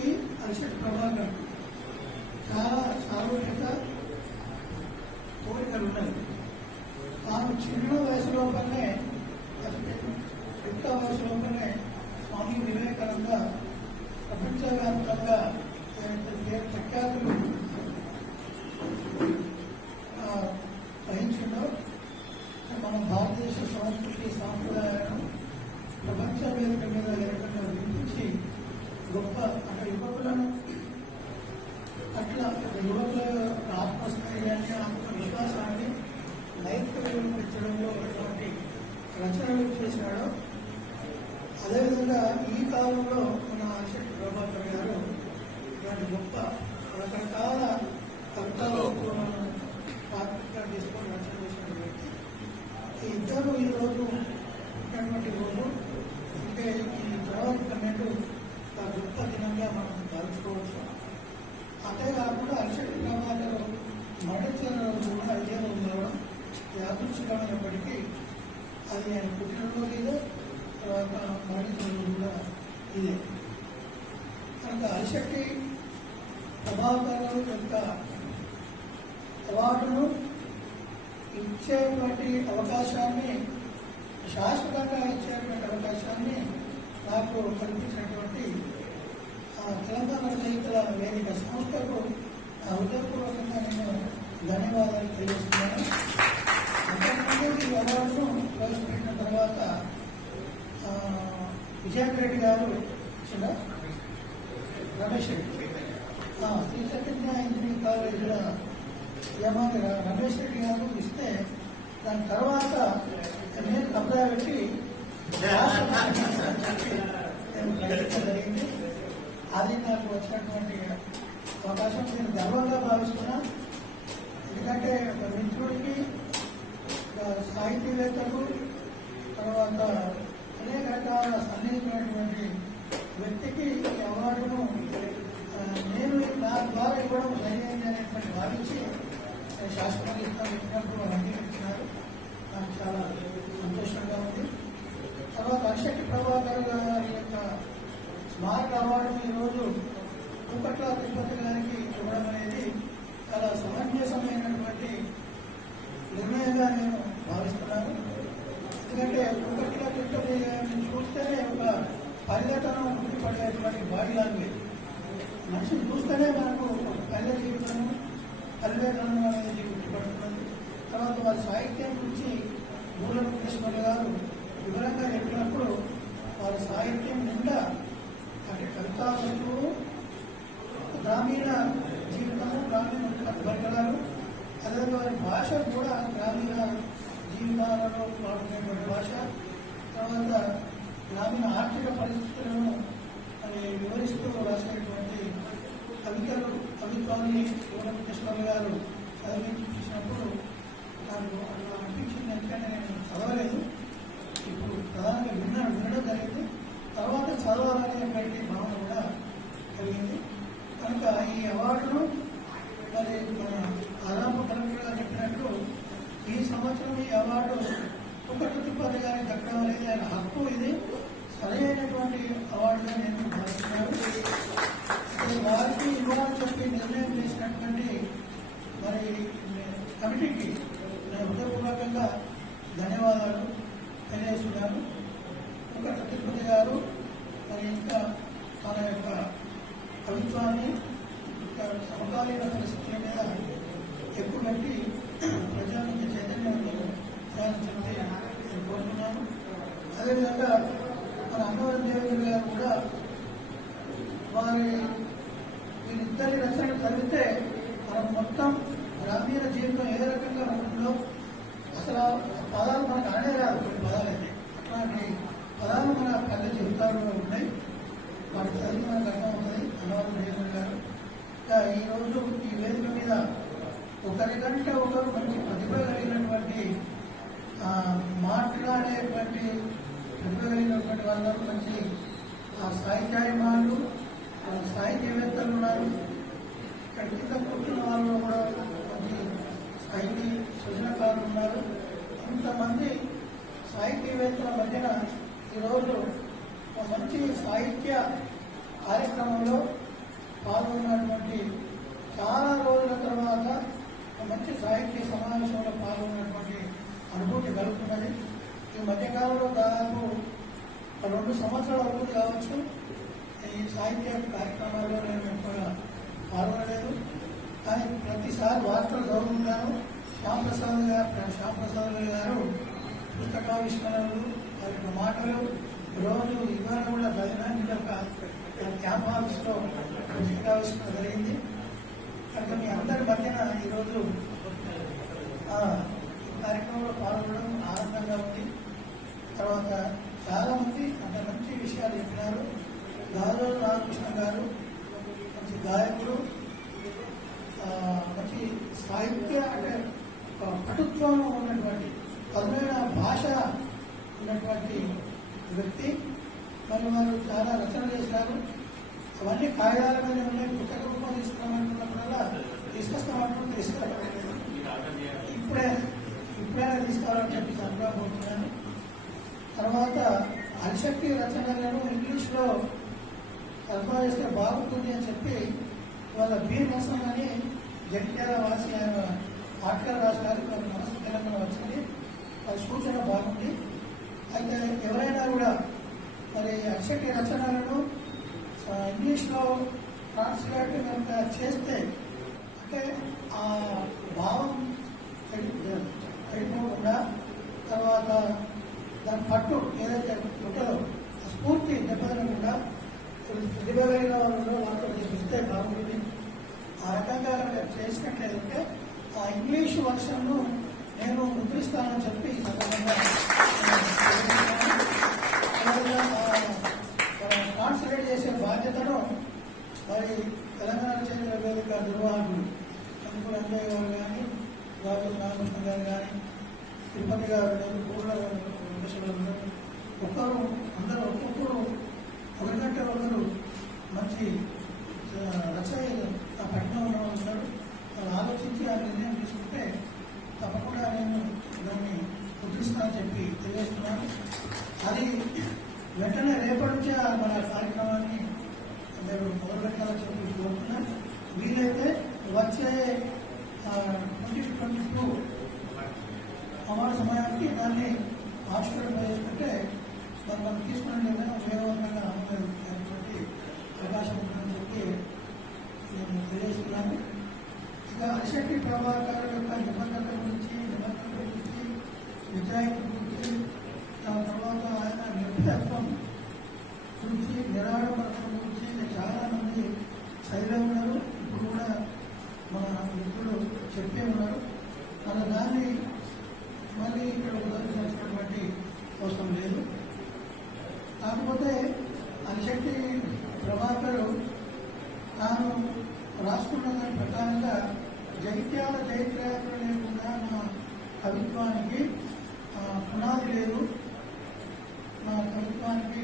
ఈ అరిషట్ ప్రభాకర్ చాలా సార్వత్రిక కోరికలు ఉన్నాయి. తాను చిన్న వయసులోనే పెద్ద వయసులోనే స్వామి వివేకానంద ప్రపంచవ్యాప్తంగా ప్రఖ్యాతులు వహించిందో మన భారతదేశ సంస్కృతి సాంప్రదాయాలను ప్రపంచ వేదిక మీద ఏకంగా వినిపించి గొప్ప అక్కడ యువకులను అట్లా యువకుల ఆత్మస్థైర్యాన్ని, ఆత్మవిశ్వాసాన్ని, నైతిక విలువలు పెంచడంలో ఎటువంటి రచనలు చేశాడో అదేవిధంగా ఈ కాలంలో మన హరిశక్తి ప్రభాకర్ గారు ఇలాంటి గొప్ప రకరకాల కవితలు పాత్రగా తీసుకొని రచన చేసిన వ్యక్తి. ఈ ఇద్దరు ఈరోజు ఉన్నటువంటి రోజు అంటే ఈ జనవరి 12 ఒక గొప్ప దినంగా మనం భావించుకోవచ్చు. అంతేకాకుండా హరిశక్తి ప్రభాకర్ మరణించిన రోజు కూడా ఇదే రోజు రావడం యాదృచ్ఛికమైనప్పటికీ అది ఆయన పుట్టినరోజు ఇదే, తర్వాత మరణించిన రోజు కూడా ఇదే. కనుక హరిశక్తి ప్రభాకర్ యొక్క అవార్డును ఇచ్చేటువంటి అవకాశాన్ని, శాశ్వతంగా ఇచ్చేటువంటి అవకాశాన్ని నాకు కల్పించినటువంటి తెలంగాణ రచయితల వేదిక సంస్థకు హృదయపూర్వకంగా నేను ధన్యవాదాలు తెలియజేస్తున్నాను. అంతకుముందు ఈ అవార్డును ప్రవేశపెట్టిన తర్వాత విజయన్ రెడ్డి గారు ఇచ్చిన రమేష్ రెడ్డి శ్రీ చైతన్య ఇంజనీరింగ్ కాలేజీలో యమాని రమేష్ రెడ్డి గారు ఇస్తే దాని తర్వాత నేను కబ్జా పెట్టి జరిగింది. అది నాకు వచ్చినటువంటి అవకాశం నేను గర్వంగా భావిస్తున్నా. ఎందుకంటే ఒక మిత్రుడికి సాహితీవేత్తలు తర్వాత అనేక రకాల సన్నిహితమైనటువంటి శాశ్వతంగా ఇస్తాను చెప్పినప్పుడు వాళ్ళు అంగీకరించినారు. నాకు చాలా సంతోషంగా ఉంది. తర్వాత అరిశెట్టి ప్రభాకర్ గారి యొక్క స్మారక అవార్డును ఈరోజు కూకట్ల తిరుపతి గారికి ఇవ్వడం అనేది చాలా సమంజసమైనటువంటి నిర్ణయంగా నేను భావిస్తున్నాను. ఎందుకంటే కూకట్ల తిరుపతి గారిని చూస్తేనే ఒక పర్యటనం గుర్తుపడేటువంటి బాడీ లాంగ్వేజ్. మనిషిని చూస్తేనే మనకు పల్లె జీవితము పల్లెటనం అనేది గుర్తుపడుతుంది. తర్వాత వారి సాహిత్యం గురించి మూల వెంకటేశ్వర గారు వివరంగా చెప్పినప్పుడు వారి సాహిత్యం నిండా అంటే కవితాలు, గ్రామీణ జీవితము, గ్రామీణ వర్గాలు, అదే వారి భాష కూడా గ్రామీణ జీవితాలలో పాల్గొనేటువంటి భాష, తర్వాత గ్రామీణ ఆర్థిక పరిస్థితులను వివరిస్తూ రాసినటువంటి కవిత్వాన్ని వెంకటేశ్వర గారు చదివించినప్పుడు నాకు అలా అనిపించింది. ఎందుకంటే నేను చదవలేదు, ఇప్పుడు ప్రధానంగా వినడం జరిగింది. తర్వాత చదవాలనేటువంటి భావన కూడా కలిగింది. కనుక ఈ అవార్డును మరి మన ఆదాపు కలెక్టర్ గారు చెప్పినట్టు ఈ సంవత్సరం ఈ అవార్డు కూకట్ల తిరుపతి గారికి దక్కడం అనేది ఆయన హక్కు. ఇది సరైనటువంటి అవార్డుగా నేను భావిస్తున్నాను. వారికి ఇవ్వాలని చెప్పి నిర్ణయం చేసినటువంటి మరి కమిటీకి నేను హృదయపూర్వకంగా ధన్యవాదాలు తెలియజేస్తున్నాను. కూకట్ల తిరుపతి గారు మరి ఇంకా తన యొక్క కవిత్వాన్ని సమకాలీన పరిస్థితుల మీద ఎక్కువ పెట్టి ప్రజలకు చైతన్యవంతులు చేయాలని నేను కోరుతున్నాను. అదేవిధంగా మన అన్నవరం దేవేంద్ర గారు కూడా వారి వీరిద్దరి రచనలు చదివితే మనం మొత్తం గ్రామీణ జీవితం ఏ రకంగా ఉంటుందో అసలు పదాలు మనకు అనే రాదు. కొన్ని పదాలు అయితే అట్లాంటి పదాలు మన పల్లె జీవితాల్లో ఉన్నాయి. వాటి చదివి మనకు అర్థమవుతుంది. అన్నవరం దేవేంద్ర గారు ఇంకా ఈరోజు ఈ వేదిక మీద ఒకరికంటే ఒకరు మంచి ప్రతిభ కలిగినటువంటి మాట్లాడేటువంటి ప్రతిభ కలిగినటువంటి వాళ్ళకు మంచి సాహిత్యాభిమానులు, సాహిత్యవేత్తలు ఉన్నారు. ఇక్కడ కింద కూర్చున్న వాళ్ళు కూడా మంచి సాహితీ సృజనకారులు ఉన్నారు. ఇంతమంది సాహితీవేత్తల మధ్యన ఈరోజు ఒక మంచి సాహిత్య కార్యక్రమంలో పాల్గొన్నటువంటి చాలా రోజుల తర్వాత మంచి సాహిత్య సమావేశంలో పాల్గొన్నటువంటి అనుభూతి కలుగుతున్నది. ఈ మధ్యకాలంలో దాదాపు 2 సంవత్సరాల అవుతుంది కావచ్చు ఈ సాహిత్య కార్యక్రమాల్లో నేను ఎక్కువగా పాల్గొనలేదు. కానీ ప్రతిసారి వార్తలు చదువుతున్నాను. శ్యాంప్రసాద్ గారు పుస్తకావిష్కరణలు, వారి మాటలు రోజు ఇవాళ కూడా చదివిన క్యాంప్ ఆఫీస్లో పుస్తకావిష్కరణ జరిగింది. కనుక మీ అందరి మధ్యన ఈరోజు ఈ కార్యక్రమంలో పాల్గొనడం ఆనందంగా ఉంది. తర్వాత చాలా మంది అంత మంచి విషయాలు చెప్పినారు. గాజోలు రామకృష్ణ గారు మంచి గాయకుడు, మంచి సాహిత్య అంటే పటుత్వం ఉన్నటువంటి పదునైన భాష ఉన్నటువంటి వ్యక్తి. మరి వారు చాలా రచనలు చేశారు. అవన్నీ కాగితాల మీద ఉన్నాయి. పుస్తక రూపం తీసుకురామంటున్నప్పుడల్లా తీసుకొస్తామంటున్నాను. ఇప్పుడైనా తీసుకోవాలని చెప్పి సంప్రదించాను. తర్వాత అరిశెట్టి రచనలను ఇంగ్లీష్లో తర్జుమా చేస్తే బాగుంటుంది అని చెప్పి వాళ్ళ బి మోసం అని జగిత్యాల వాసి ఆయన ఆర్టికల్ రాసినారు. వాళ్ళ మనసు తెలంగాణ వచ్చింది. వాళ్ళ సూచన బాగుంది. అయితే ఎవరైనా కూడా మరి అరిశెట్టి రచనలను ఇంగ్లీష్లో ట్రాన్స్లేట్ కనుక చేస్తే అంటే ఆ భావం పడిపోకుండా తర్వాత దాని పట్టు ఏదైతే ఉంటుందో ఆ స్ఫూర్తి దెబ్బతినకుండా ప్రతిభగలిగిన వాళ్ళు వాళ్ళతో ఇస్తే బాగుంటుంది. ఆ రకంగా చేసినట్లయితే ఆ ఇంగ్లీష్ వర్షన్ను నేను ముద్రిస్తానని చెప్పి ట్రాన్స్లేట్ చేసే బాధ్యతను మరి తెలంగాణ చైతన్య వేదిక నిర్వాహకులు అనుకుల అంజయ్య గారు కానీ, రాజు రామకృష్ణ గారు కానీ, తిరుపతి గారు, పూర్ణ ఒక్కరు అందరూ ఒక్కొక్కరు ఒకరికంటే ఒకరు మంచి రచయిత ఆ పట్టణంలో ఉన్నారు. వాళ్ళు ఆలోచించి ఆ నిర్ణయం తీసుకుంటే వెంటనే రేపటి నుంచి మన కార్యక్రమాన్ని మీరు మొదలుపెట్టాలని చెప్పి కోరుతున్నాను. వీలైతే వచ్చే 2022 అవార్డు సమయానికి దాన్ని ఆవిష్కరణ చేసుకుంటే మనం తీసుకునే నిర్ణయం వేగవంతంగా అమలయ్యేటువంటి అవకాశం ఉంటుందని చెప్పి నేను తెలియజేస్తున్నాను. ఇక అరిశెట్టి ప్రభాకర్ యొక్క నిబంధనల గురించి నిజాయితీ గురించి దాని తర్వాత ఆయన నిర్భయత్వం గురించి నిరాడంబరత్వం గురించి చాలా మంది శైలి ఉన్నారు. ఇప్పుడు కూడా మన మిత్రులు చెప్పే ఉన్నారు. మన దాన్ని మళ్ళీ ఇక్కడ ఉదాహరించాల్సినటువంటి అవసరం లేదు. కాకపోతే అరిశెట్టి ప్రభాకర్ తాను రాసుకున్న దాని ప్రకారంగా జగిత్యాల జయత్రయాత్ర లేకుండా నా కవిత్వానికి పునాది లేదు, నా కవిత్వానికి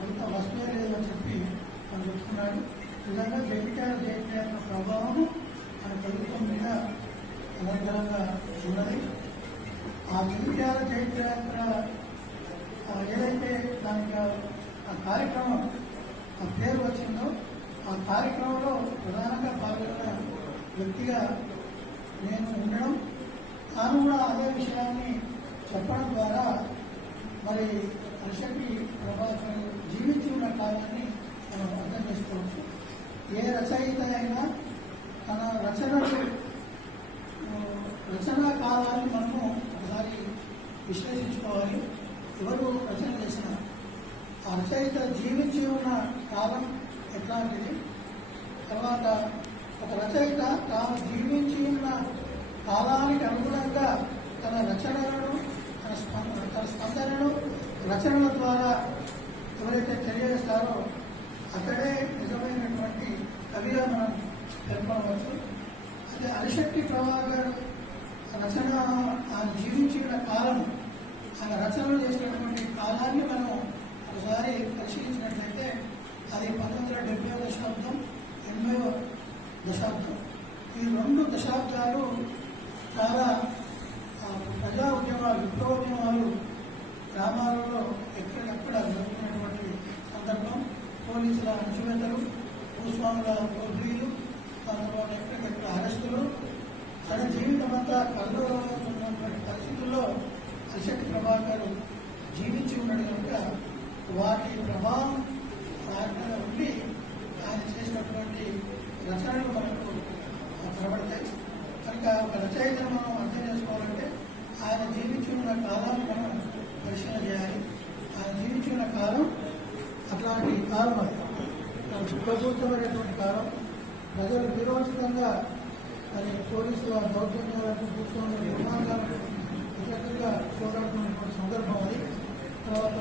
కొంత వస్తువే లేదని చెప్పి అని చెప్తున్నాడు. నిజంగా జగిత్యాల జయత్రయాత్ర ప్రభావం మన కవిత్వం మీద నిరంతరంగా ఉన్నది. ఆ జగిత్యాల జయత్రయాత్ర ఏదైతే దానికి ఆ కార్యక్రమం ఆ పేరు వచ్చిందో ఆ కార్యక్రమంలో ప్రధానంగా పాల్గొన్న వ్యక్తిగా నేను ఉండడం, తాను కూడా అదే విషయాన్ని చెప్పడం ద్వారా మరి అరిశెట్టి ప్రభాకర్ జీవించి ఉన్న కాలాన్ని మనం అర్థం చేసుకోవచ్చు. ఏ రచయిత అయినా తన రచనా కాలాన్ని మనము ఒకసారి విశ్లేషించుకోవాలి. ఎవరు రచన చేసిన ఆ రచయిత జీవించి ఉన్న కాలం ఎట్లాంటిది, తర్వాత ఒక రచయిత తాను జీవించి ఉన్న కాలానికి అనుగుణంగా తన రచనలను తన స్పందనను రచనల ద్వారా ఎవరైతే తెలియజేస్తారో అతడే నిజమైనటువంటి కవిగా మనం పేర్కొనవచ్చు. అదే అరిశెట్టి ప్రభాకర్ రచన ఆయన జీవించిన కాలం, ఆయన రచనలు చేసినటువంటి కాలాన్ని మనం ఒకసారి పరిశీలించినట్లయితే అది 1970వ దశాబ్దం, 80వ దశాబ్దం. ఈ 2 దశాబ్దాలు చాలా ప్రజా ఉద్యమాలు, విప్లవోద్యమాలు గ్రామాలలో ఎక్కడెక్కడ జరుగుతున్నటువంటి సందర్భం, పోలీసుల అణచివేతలు, భూస్వాముల దోపిడీలు, దాని తర్వాత ఎక్కడెక్కడ అరెస్టులు, తన జీవితం అంతా కల్లోలమైనటువంటి పరిస్థితుల్లో అరిశెట్టి ప్రభాకర్ జీవించి ఉండడం కనుక వాటి ప్రభావం ఆయన ఉండి ఆయన చేసినటువంటి రచనలు మనకు కనబడతాయి. కనుక ఒక రచయితను మనం అర్థం చేసుకోవాలంటే ఆయన జీవించి ఉన్న కాలాన్ని మనం పరిశీలన చేయాలి. ఆయన జీవించి ఉన్న కాలం అట్లాంటి కాలం, అది దుఃఖపూరితమైనటువంటి కాలం. ప్రజలు విరోచితంగా మరి పోలీసుల దౌర్జన్యాలకు కూర్చొని నిర్మాణాలకు విధంగా పోరాడుతున్నటువంటి సందర్భం అది. తర్వాత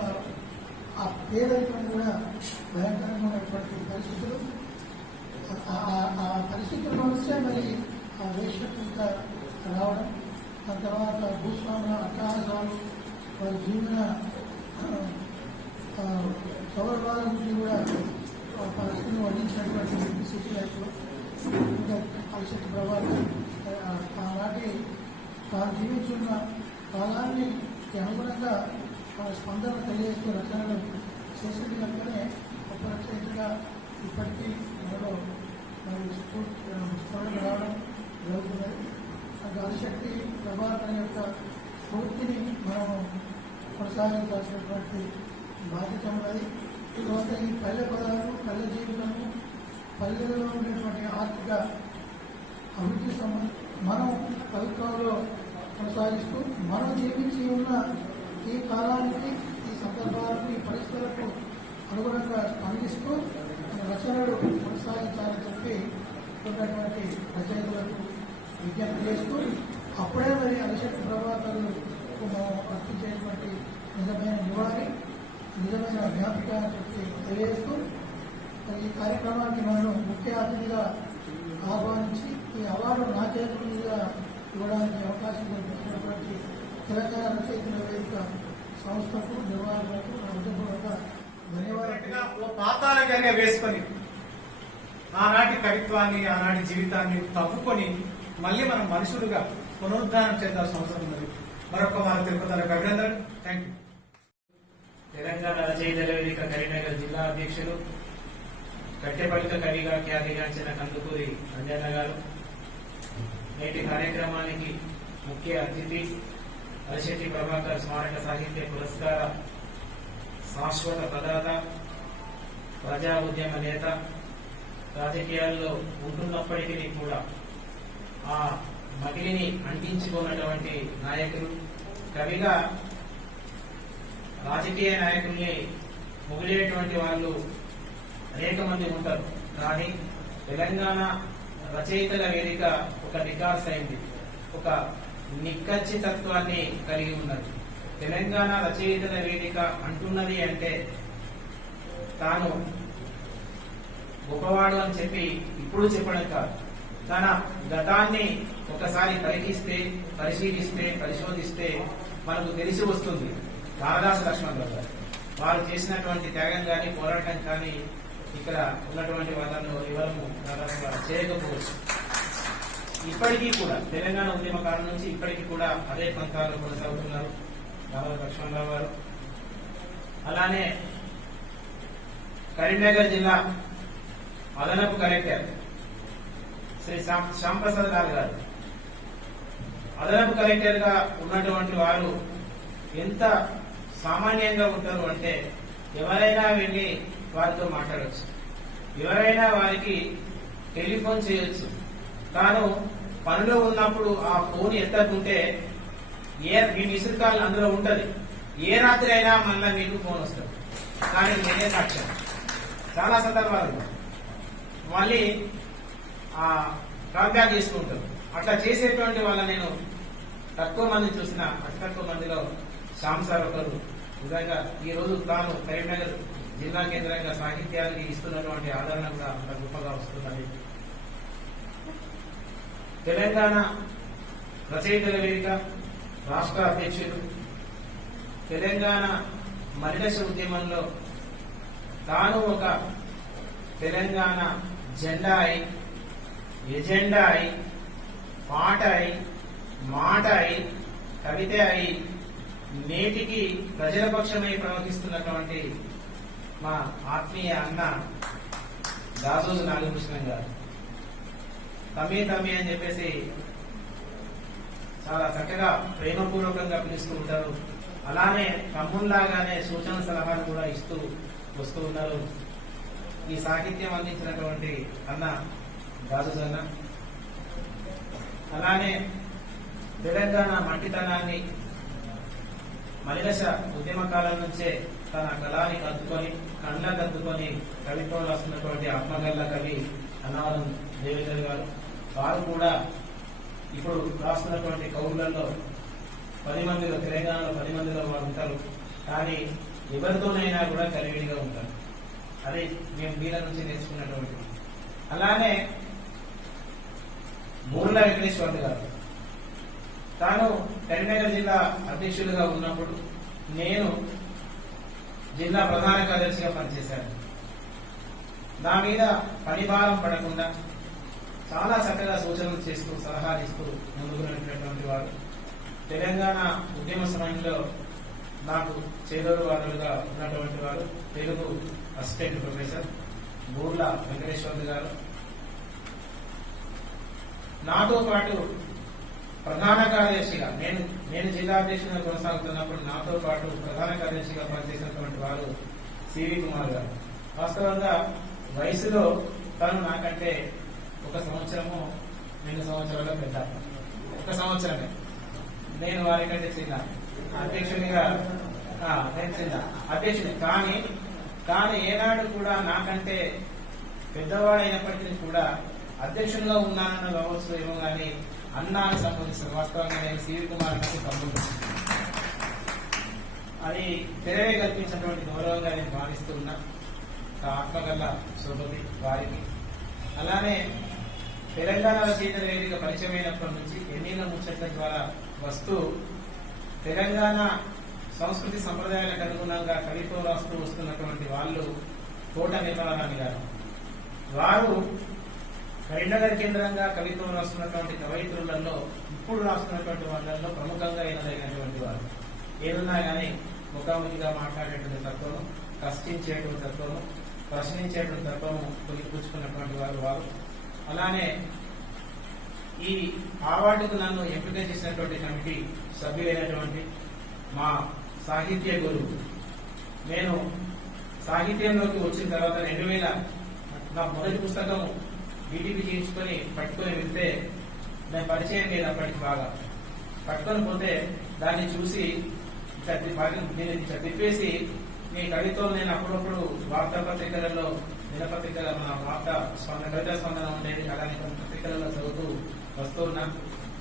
ఆ పేదరికం కూడా భయంకరమైనటువంటి పరిస్థితులు. ఆ పరిస్థితుల నుంచే మరి ఆ వేశ్యత రావడం, ఆ తర్వాత భూస్వాముల అట్టహాసాలు, వారి జీవన సౌలభ్యాల నుంచి కూడా పరిస్థితిని వడ్డించినటువంటి సిటీ లైఫ్లో అరిశెట్టి ప్రభాకర్ ఆనాటి తాను జీవించున్న కాలాన్ని అనుగుణంగా స్పందన తెలియజేస్తూ రచనలు చేసేది కనుకనే ఒక రచయితగా ఇప్పటికీ మనలో మరి స్ఫూర్తి రావడం జరుగుతున్నది. అరిశెట్టి ప్రభాకర్ యొక్క స్ఫూర్తిని మనం కొనసాగించాల్సినటువంటి బాధ్యత ఉన్నది. తర్వాత ఈ పల్లె పదాలు, పల్లె జీవితము, పల్లెలలో ఉండేటువంటి ఆర్థిక అభివృద్ధి మనం కవిత్వంలో కొనసాగిస్తూ మనం జీవించి ఉన్న ఈ కాలానికి, ఈ సందర్భాలకు, ఈ పరిస్థితులకు అనుగుణంగా స్పందిస్తూ మన రచనలు కొనసాగించాలని చెప్పి ఉన్నటువంటి రచయితలకు విజ్ఞప్తి చేస్తూ అప్పుడే మరి అరిశెట్టి ప్రభాకర్కు మనం అర్పించేటువంటి నిజమైన నివాళి, నిజమైన జ్ఞాపిక అని చెప్పి తెలియజేస్తూ ఈ కార్యక్రమానికి మనం ముఖ్య అతిథిగా ఆహ్వానించి ఈ అవార్డు నా చేతుల మీద ఇవ్వడానికి అవకాశం కల్పించినటువంటి తెలంగాణ రచయితల వేదిక సంస్థకు, నిర్వాహకులకు నా ఉద్యోగంగా ధన్యవాదాలు. ఓ పాతాల గంగ వేసుకొని ఆనాటి కవిత్వాన్ని, ఆనాటి జీవితాన్ని తవ్వుకొని మళ్ళీ మనం మనుషులుగా పునరుద్ధానం చేద్దాల్సిన అవసరం ఉన్నది. మరొక వారి తిరుపతి అభినందన. Thank you. తెలంగాణ రచయితల వేదిక కరీంనగర్ జిల్లా అధ్యక్షులు కట్టెపల్లిక కవిగా ఖ్యాతిగాంచిన కందుకూరి అంజన్న గారు, నేటి కార్యక్రమానికి ముఖ్య అతిథి అరిశెట్టి ప్రభాకర్ స్మారక సాహిత్య పురస్కార శాశ్వత ప్రదాత, ప్రజా ఉద్యమ నేత, రాజకీయాల్లో ఉంటున్నప్పటికీ కూడా ఆ మగిలిని అంటించుకున్నటువంటి నాయకులు. కవిగా రాజకీయ నాయకుల్ని ముగిలేటువంటి వాళ్ళు అనేక మంది ఉంటారు, కానీ తెలంగాణ రచయితల వేదిక ఒక నికార్స్ అయింది, ఒక నిక్కచ్చితత్వాన్ని కలిగి ఉన్నది. తెలంగాణ రచయితల వేదిక అంటున్నది అంటే తాను గొప్పవాడు అని చెప్పి ఇప్పుడు చెప్పడం కాదు, తన గతాన్ని ఒకసారి పరిశీలిస్తే పరిశోధిస్తే మనకు తెలిసి వస్తుంది. కాళిదాసు లక్ష్మణరావు గారు వారు చేసినటువంటి త్యాగం కానీ పోరాటం కానీ ఇక్కడ ఉన్నటువంటి వాళ్ళలో ఎవరము దాదాపుగా చేయకపోవచ్చు. ఇప్పటికీ కూడా తెలంగాణ ఉద్యమకాలం నుంచి ఇప్పటికీ కూడా అదే పంతాలు కొనసాగుతున్నారు కాళిదాసు లక్ష్మణరావు గారు. అలానే కరీంనగర్ జిల్లా అదనపు కలెక్టర్ శ్రీ శ్యాంప్రసాద్ లాల్ గారు అదనపు కలెక్టర్ గా ఉన్నటువంటి వారు ఎంత సామాన్యంగా ఉంటారు అంటే ఎవరైనా వెళ్ళి వారితో మాట్లాడవచ్చు, ఎవరైనా వారికి టెలిఫోన్ చేయొచ్చు. తాను పనిలో ఉన్నప్పుడు ఆ ఫోన్ ఎత్తకుంటే మీ మిస్డ్ కాల్ అందులో ఉంటది, ఏ రాత్రి అయినా మళ్ళీ మీకు ఫోన్ వస్తుంది. కానీ నేనే సాక్ష్యం, చాలా సందర్భాలు మళ్ళీ కాల్ బ్యాక్ చేస్తూ ఉంటారు. అట్లా చేసేటువంటి వాళ్ళ నేను తక్కువ మంది చూసిన, అతి తక్కువ మందిలో శ్యామ్ సార్ ఒకరు. నిజంగా ఈ రోజు తాను కరీంనగర్ జిల్లా కేంద్రంగా సాహిత్యానికి ఇస్తున్నటువంటి ఆదరణ కూడా అంత గొప్పగా వస్తున్నది. తెలంగాణ రచయితల వేదిక రాష్ట్ర అధ్యక్షులు, తెలంగాణ మలిదశ ఉద్యమంలో తాను ఒక తెలంగాణ జెండా అయి, ఎజెండా అయి, పాట అయి, మాట అయి, కవిత అయి, నేటికి ప్రజల పక్షమై ప్రవర్తిస్తున్నటువంటి మా ఆత్మీయ అన్న దాసోజు నాగభూషణం గారు. తమ్మి తమ్మి అని చెప్పేసి చాలా చక్కగా ప్రేమపూర్వకంగా పిలుస్తూ ఉంటారు. అలానే తమ్ముళ్లాగానే సూచన సలహాలు కూడా ఇస్తూ వస్తూ ఉన్నారు. ఈ సాహిత్యం అందించినటువంటి అన్న దాసోజు అన్న. అలానే తెలంగాణ మట్టితనాన్ని మలిదశ ఉద్యమ కాలం నుంచే తన కళాన్ని కద్దుకొని కండ్లకు అద్దుకొని కవిత్వం రాస్తున్నటువంటి ఆత్మగల్ల కవి అన్నవరం దేవేంద్ర గారు. వారు కూడా ఇప్పుడు రాస్తున్నటువంటి కవులలో 10 మందిలో, తెలంగాణలో 10 మందిలో వారు ఉంటారు. కానీ ఎవరితోనైనా కూడా కలివిడిగా ఉంటారు. అది మేము వీళ్ళ నుంచి నేర్చుకున్నటువంటి. అలానే బూర్ల వెంకటేశ్వర్ గారు, తాను కరీంనగర్ జిల్లా అధ్యక్షులుగా ఉన్నప్పుడు నేను జిల్లా ప్రధాన కార్యదర్శిగా పనిచేశాను. నా మీద పనిభారం పడకుండా చాలా చక్కగా సూచనలు చేస్తూ సలహాలు ఇస్తూ ముందుకు నడిపినటువంటి వారు. తెలంగాణ ఉద్యమ సమయంలో నాకు చేదోడు వారులుగా ఉన్నటువంటి వారు తెలుగు అసిస్టెంట్ ప్రొఫెసర్ బూర్ల వెంకటేశ్వర్ గారు. నాతో పాటు ప్రధాన కార్యదర్శిగా నేను జిల్లా అధ్యక్షుడిగా కొనసాగుతున్నప్పుడు నాతో పాటు ప్రధాన కార్యదర్శిగా పనిచేసినటువంటి వారు సివి కుమార్ గారు. వాస్తవంగా వయసులో తను నాకంటే 1 సంవత్సరము 2 సంవత్సరాల పెద్ద, 1 సంవత్సరమే. నేను వారికంటే చిన్న అధ్యక్షునిగా నేను చిన్న అధ్యక్షుని. కానీ ఏనాడు కూడా నాకంటే పెద్దవాడైనప్పటికీ కూడా అధ్యక్షునిగా ఉన్నానన్న కావచ్చు ఏమో కానీ అన్నానికి సంబంధించిన వాస్తవంగా నేను సివి కుమార్ గారికి తమ్ముడు. అది తెరవే కల్పించినటువంటి గౌరవంగా నేను భావిస్తూ ఉన్నా. ఆత్మగల్ల సోదరి వారికి. అలానే తెలంగాణ రచయితల వేదిక పరిచయమైనప్పటి నుంచి ఎన్నికల ముచ్చట్ల ద్వారా వస్తూ తెలంగాణ సంస్కృతి సంప్రదాయాలకు అనుగుణంగా కవిత్వం రాస్తూ వస్తున్నటువంటి వాళ్ళు తోట నిర్మలారాణి గారు. వారు కరీంనగర్ కేంద్రంగా కవిత్వం రాస్తున్నటువంటి కవయిత్రులలో ఇప్పుడు రాస్తున్నటువంటి వాళ్ళల్లో ప్రముఖంగా ఎన్నదగినటువంటి వారు. ఏదున్నా కానీ ముఖాముఖిగా మాట్లాడేటువంటి తత్వము, కష్టించేటువంటి తత్వము, ప్రశ్నించేటువంటి తత్వము పుచ్చుకున్నటువంటి వారు. అలానే ఈ అవార్డుకు నన్ను ఎంపిక చేసినటువంటి కమిటీ సభ్యులైనటువంటి మా సాహిత్య గురువు, నేను సాహిత్యంలోకి వచ్చిన తర్వాత 2000 నా మొదటి పుస్తకం బీటీపీ చేయించుకొని పట్టుకొని వెళ్తే నేను పరిచయం లేదు అప్పటికి బాగా. పట్టుకొని పోతే దాన్ని చూసి దీన్ని తిప్పేసి మీ కవిత్వం నేను అప్పుడప్పుడు వార్తాపత్రికలలో, దినపత్రికల మన కవితా స్పందన ఉండేది, అలానే కొన్ని పత్రికలలో చదువుతూ వస్తున్నా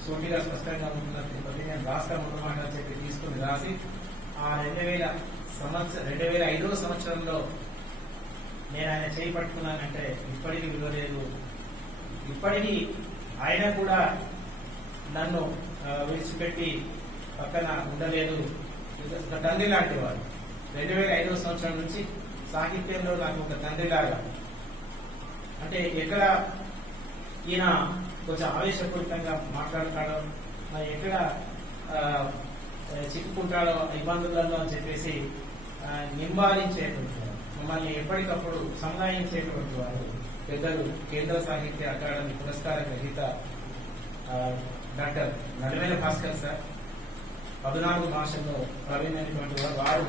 సూటిగా స్పష్టంగా ఉంటున్నది నేను రాష్ట్ర ముఖ్యమాట చెప్పి తీసుకుని రాసి ఆ 2005వ సంవత్సరంలో నేను ఆయన చేయి పట్టుకున్నానంటే ఇప్పటికీ విలువలేదు. ఇప్పటికీ ఆయన కూడా నన్ను విడిచిపెట్టి పక్కన ఉండలేదు. ఒక తండ్రి లాంటి వారు. 2005వ సంవత్సరం నుంచి సాహిత్యంలో నాకు ఒక తండ్రిలాగా, అంటే ఎక్కడ ఈయన కొంచెం ఆవేశపూరితంగా మాట్లాడతాడో, మరి ఎక్కడ చిక్కుకుంటాడో ఇబ్బందులలో అని చెప్పేసి నింబాలించేటువంటి వారు, మమ్మల్ని ఎప్పటికప్పుడు సంధాయించేటువంటి వారు పెద్దలు కేంద్ర సాహిత్య అకాడమీ పురస్కార గ్రహీత డాక్టర్ నడివేల భాస్కర్ సార్, 14 భాషల్లో ప్రవీణమైనటువంటి వారు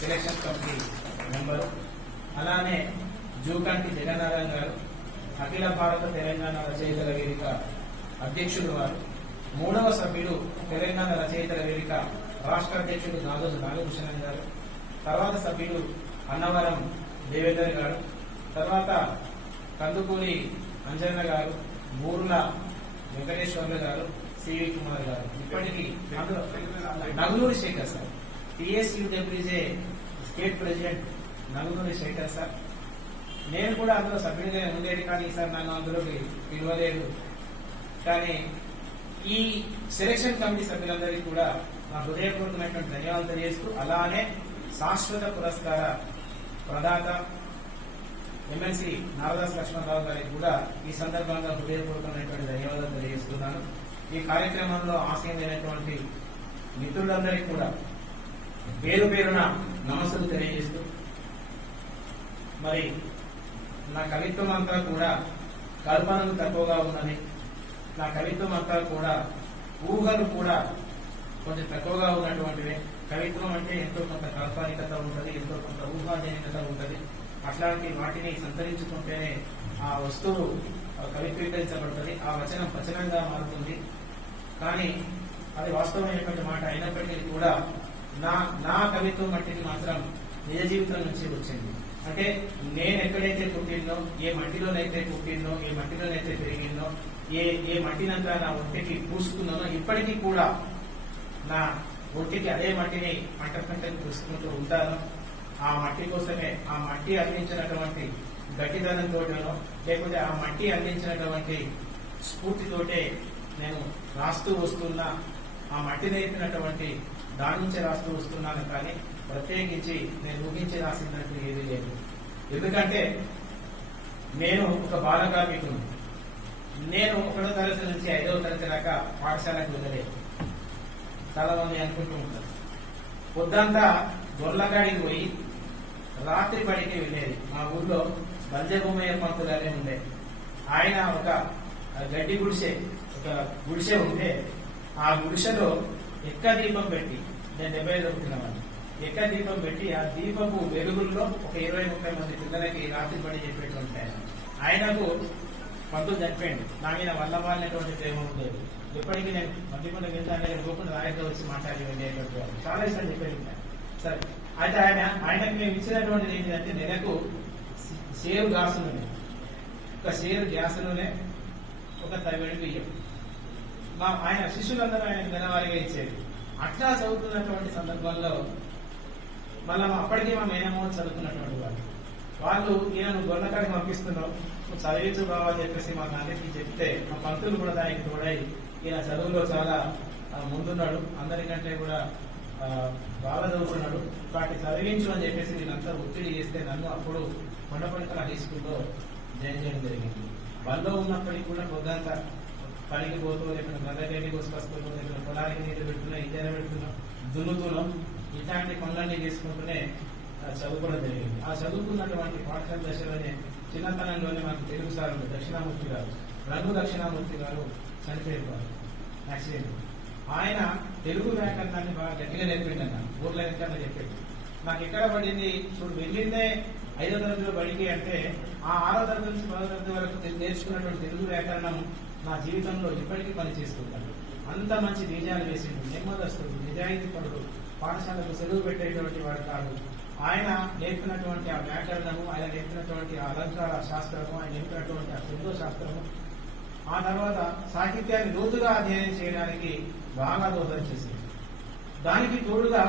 సెలక్షన్ కమిటీ మెంబరు. అలానే జూకంటి జగన్నారాయణ గారు, అఖిల భారత తెలంగాణ రచయితల వేదిక అధ్యక్షుడు వారు. 3వ సభ్యుడు తెలంగాణ రచయితల వేదిక రాష్ట్ర అధ్యక్షుడు నాగోజు నాగభూషణం గారు. తర్వాత సభ్యుడు అన్నవరం దేవేందర్ గారు. తర్వాత కందుకూరి అంజన్న గారు, బూర్ల వెంకటేశ్వర్లు గారు, సివి కుమార్ గారు. ఇప్పటికీ Naguluri Sekhar sir, TSUWJ state president Naguluri Sekhar sir. నేను కూడా అందులో సభ్యుడిగా ఉండేది, కానీ ఈసారి నన్ను అందులోకి పిలవలేదు. కానీ ఈ సెలక్షన్ కమిటీ సభ్యులందరికీ కూడా నా హృదయపూర్వకమైనటువంటి ధన్యవాదాలు తెలియజేస్తూ, అలానే శాశ్వత పురస్కార ప్రదాత ఎమ్మెల్సీ నారదాస్ లక్ష్మణరావు గారికి కూడా ఈ సందర్భంగా హృదయపూర్వకమైనటువంటి ధన్యవాదాలు తెలియజేస్తున్నాను. ఈ కార్యక్రమంలో ఆశయమైనటువంటి మిత్రులందరికీ కూడా పేరు పేరున నమస్సులు తెలియజేస్తూ, మరి నా కవిత్వం అంతా కూడా కల్పనలు తక్కువగా ఉన్నది. నా కవిత్వం అంతా కూడా ఊహలు కూడా కొంచెం తక్కువగా ఉన్నటువంటివి. కవిత్వం అంటే ఎంతో కొంత కాల్పనికత ఉంటుంది, ఎంతో కొంత ఊహాజనికత ఉంటుంది. అట్లాంటి వాటిని సంతరించుకుంటేనే ఆ వస్తువు కవిత్వీకరించబడుతుంది, ఆ వచనం వచనంగా మారుతుంది. కానీ అది వాస్తవమైనటువంటి మాట అయినప్పటికీ కూడా నా కవిత్వం మట్టికి మాత్రం నిజ జీవితం నుంచి వచ్చింది. అంటే నేను ఎక్కడైతే పుట్టిందో, ఏ మట్టిలోనైతే పుట్టిందో, ఏ మట్టిలోనైతే పెరిగిందో, ఏ మట్టినంతా నా ఒంటికి పూసుకున్నానో, ఇప్పటికీ కూడా నా ఒంటికి అదే మట్టిని పంటకు పూసుకుంటూ ఉంటాను. ఆ మట్టి కోసమే, ఆ మట్టి అందించినటువంటి గట్టిదనంతోటో, లేకపోతే ఆ మట్టి అందించినటువంటి స్ఫూర్తితోటే నేను రాస్తూ వస్తున్నా. ఆ మట్టి నేర్పినటువంటి దాని నుంచే రాస్తూ వస్తున్నాను. కానీ ప్రత్యేకించి నేను ఊహించి రాసినట్టు ఏది లేదు. ఎందుకంటే నేను ఒక బాల కార్మికుడు. నేను 1వ తరగతి నుంచి 5వ తరగతి దాకా పాఠశాలకు వెళ్ళలేదు. చాలా మంది అనుకుంటూ ఉంటారు. పొద్దంతా గొర్లగాడికి పోయి రాత్రి బడికి వెళ్ళేది. మా ఊర్లో బంజభూమయ్య పంతులు గారే ఉండే. ఆయన ఒక గడ్డి గుడిసె ఉంటే ఆ గుడిసెలో ఎక్క దీపం పెట్టి, నేను 75 చదువుతున్నాను, ఎక్క దీపం పెట్టి ఆ దీపపు వెలుగుల్లో ఒక 20-30 మంది పిల్లలకి రాత్రి పడి చెప్పేటువంటి ఆయనకు పంతులు చనిపోయింది. నా మీద వల్లవాళ్ళటువంటి ప్రేమ ఉండేది. ఎప్పటికీ నేను మధ్యకుండా వెళ్తాను, పోకుండా రాయగా వచ్చి మాట్లాడి వెళ్ళేటువంటి వాళ్ళు చాలా ఇష్టం చెప్పేది. సరే, అయితే ఆయనకు మేము ఇచ్చినటువంటిది ఏంటంటే నెలకు షేరు గ్యాస్ నూనె, ఒక షేరు గ్యాస్ నూనె, ఒక తవిడి బియ్యం. ఆయన శిష్యులందరూ ఆయన నెలవారీగా ఇచ్చేది. అట్లా చదువుతున్నటువంటి సందర్భంలో మళ్ళీ అప్పటికీ మా మేనమ్మ చదువుతున్నటువంటి వాళ్ళు ఈయన గొర్రెకాడికి పంపిస్తున్నావు, నువ్వు చదివించు బావని చెప్పేసి మాకు అందరికీ చెప్తే మా పంతులు కూడా దానికి తోడై ఈయన చదువులో చాలా ముందున్నాడు, అందరికంటే కూడా బాగా చదువుతున్నాడు, వాటిని చదివించు అని చెప్పేసి నేనంతా ఒత్తిడి చేస్తే నన్ను అప్పుడు కొండపల్లికల హై స్కూల్లో జాయిన్ చేయడం జరిగింది. వాళ్ళు ఉన్నప్పటికీ కూడా పొద్దంతా పనికి పోతూ, లేకపోతే గందగడ్డి కోసుకొస్తున్నాం, లేకపోతే పొలానికి నీళ్ళు పెడుతున్నాం, ఇంజన పెడుతున్నాం, దున్నుతున్నాం. ఇట్లాంటి పనులన్నీ చేసుకుంటూనే చదువుకోవడం జరిగింది. ఆ చదువుకున్నటువంటి పాఠశాల దశలోనే చిన్నతనంలోనే మనకు తెలుగు సార్ దక్షిణామూర్తి గారు, రంగు దక్షిణామూర్తి గారు చనిపోయారు యాక్సిడెంట్. ఆయన తెలుగు వ్యాకరణాన్ని బాగా గట్టిగా నేర్పిండన్న ఊర్లో ఎంకన్నా చెప్పాడు. నాకు ఎక్కడ పడింది చూడు, వెళ్ళిందే 5వ తరగతిలో బడికి అంటే ఆ 6వ తరగతి నుంచి 10వ తరగతి వరకు నేర్చుకున్నటువంటి తెలుగు వ్యాకరణం నా జీవితంలో ఇప్పటికీ పనిచేస్తుంటాను. అంత మంచి బీజాలు వేసిండు, నెమ్మదస్తుడు, నిజాయితీ పరుడు, పాఠశాలకు సెలవు పెట్టేటువంటి వాడు కాదు. ఆయన నేర్పినటువంటి ఆ వ్యాకరణము, ఆయన నేర్పినటువంటి ఆ అలంకార శాస్త్రము, ఆయన నేర్పినటువంటి ఆ శబ్ద శాస్త్రము, ఆ తర్వాత సాహిత్యాన్ని లోతుగా అధ్యయనం చేయడానికి బాగా దోహదం చేసింది. దానికి తోడుగా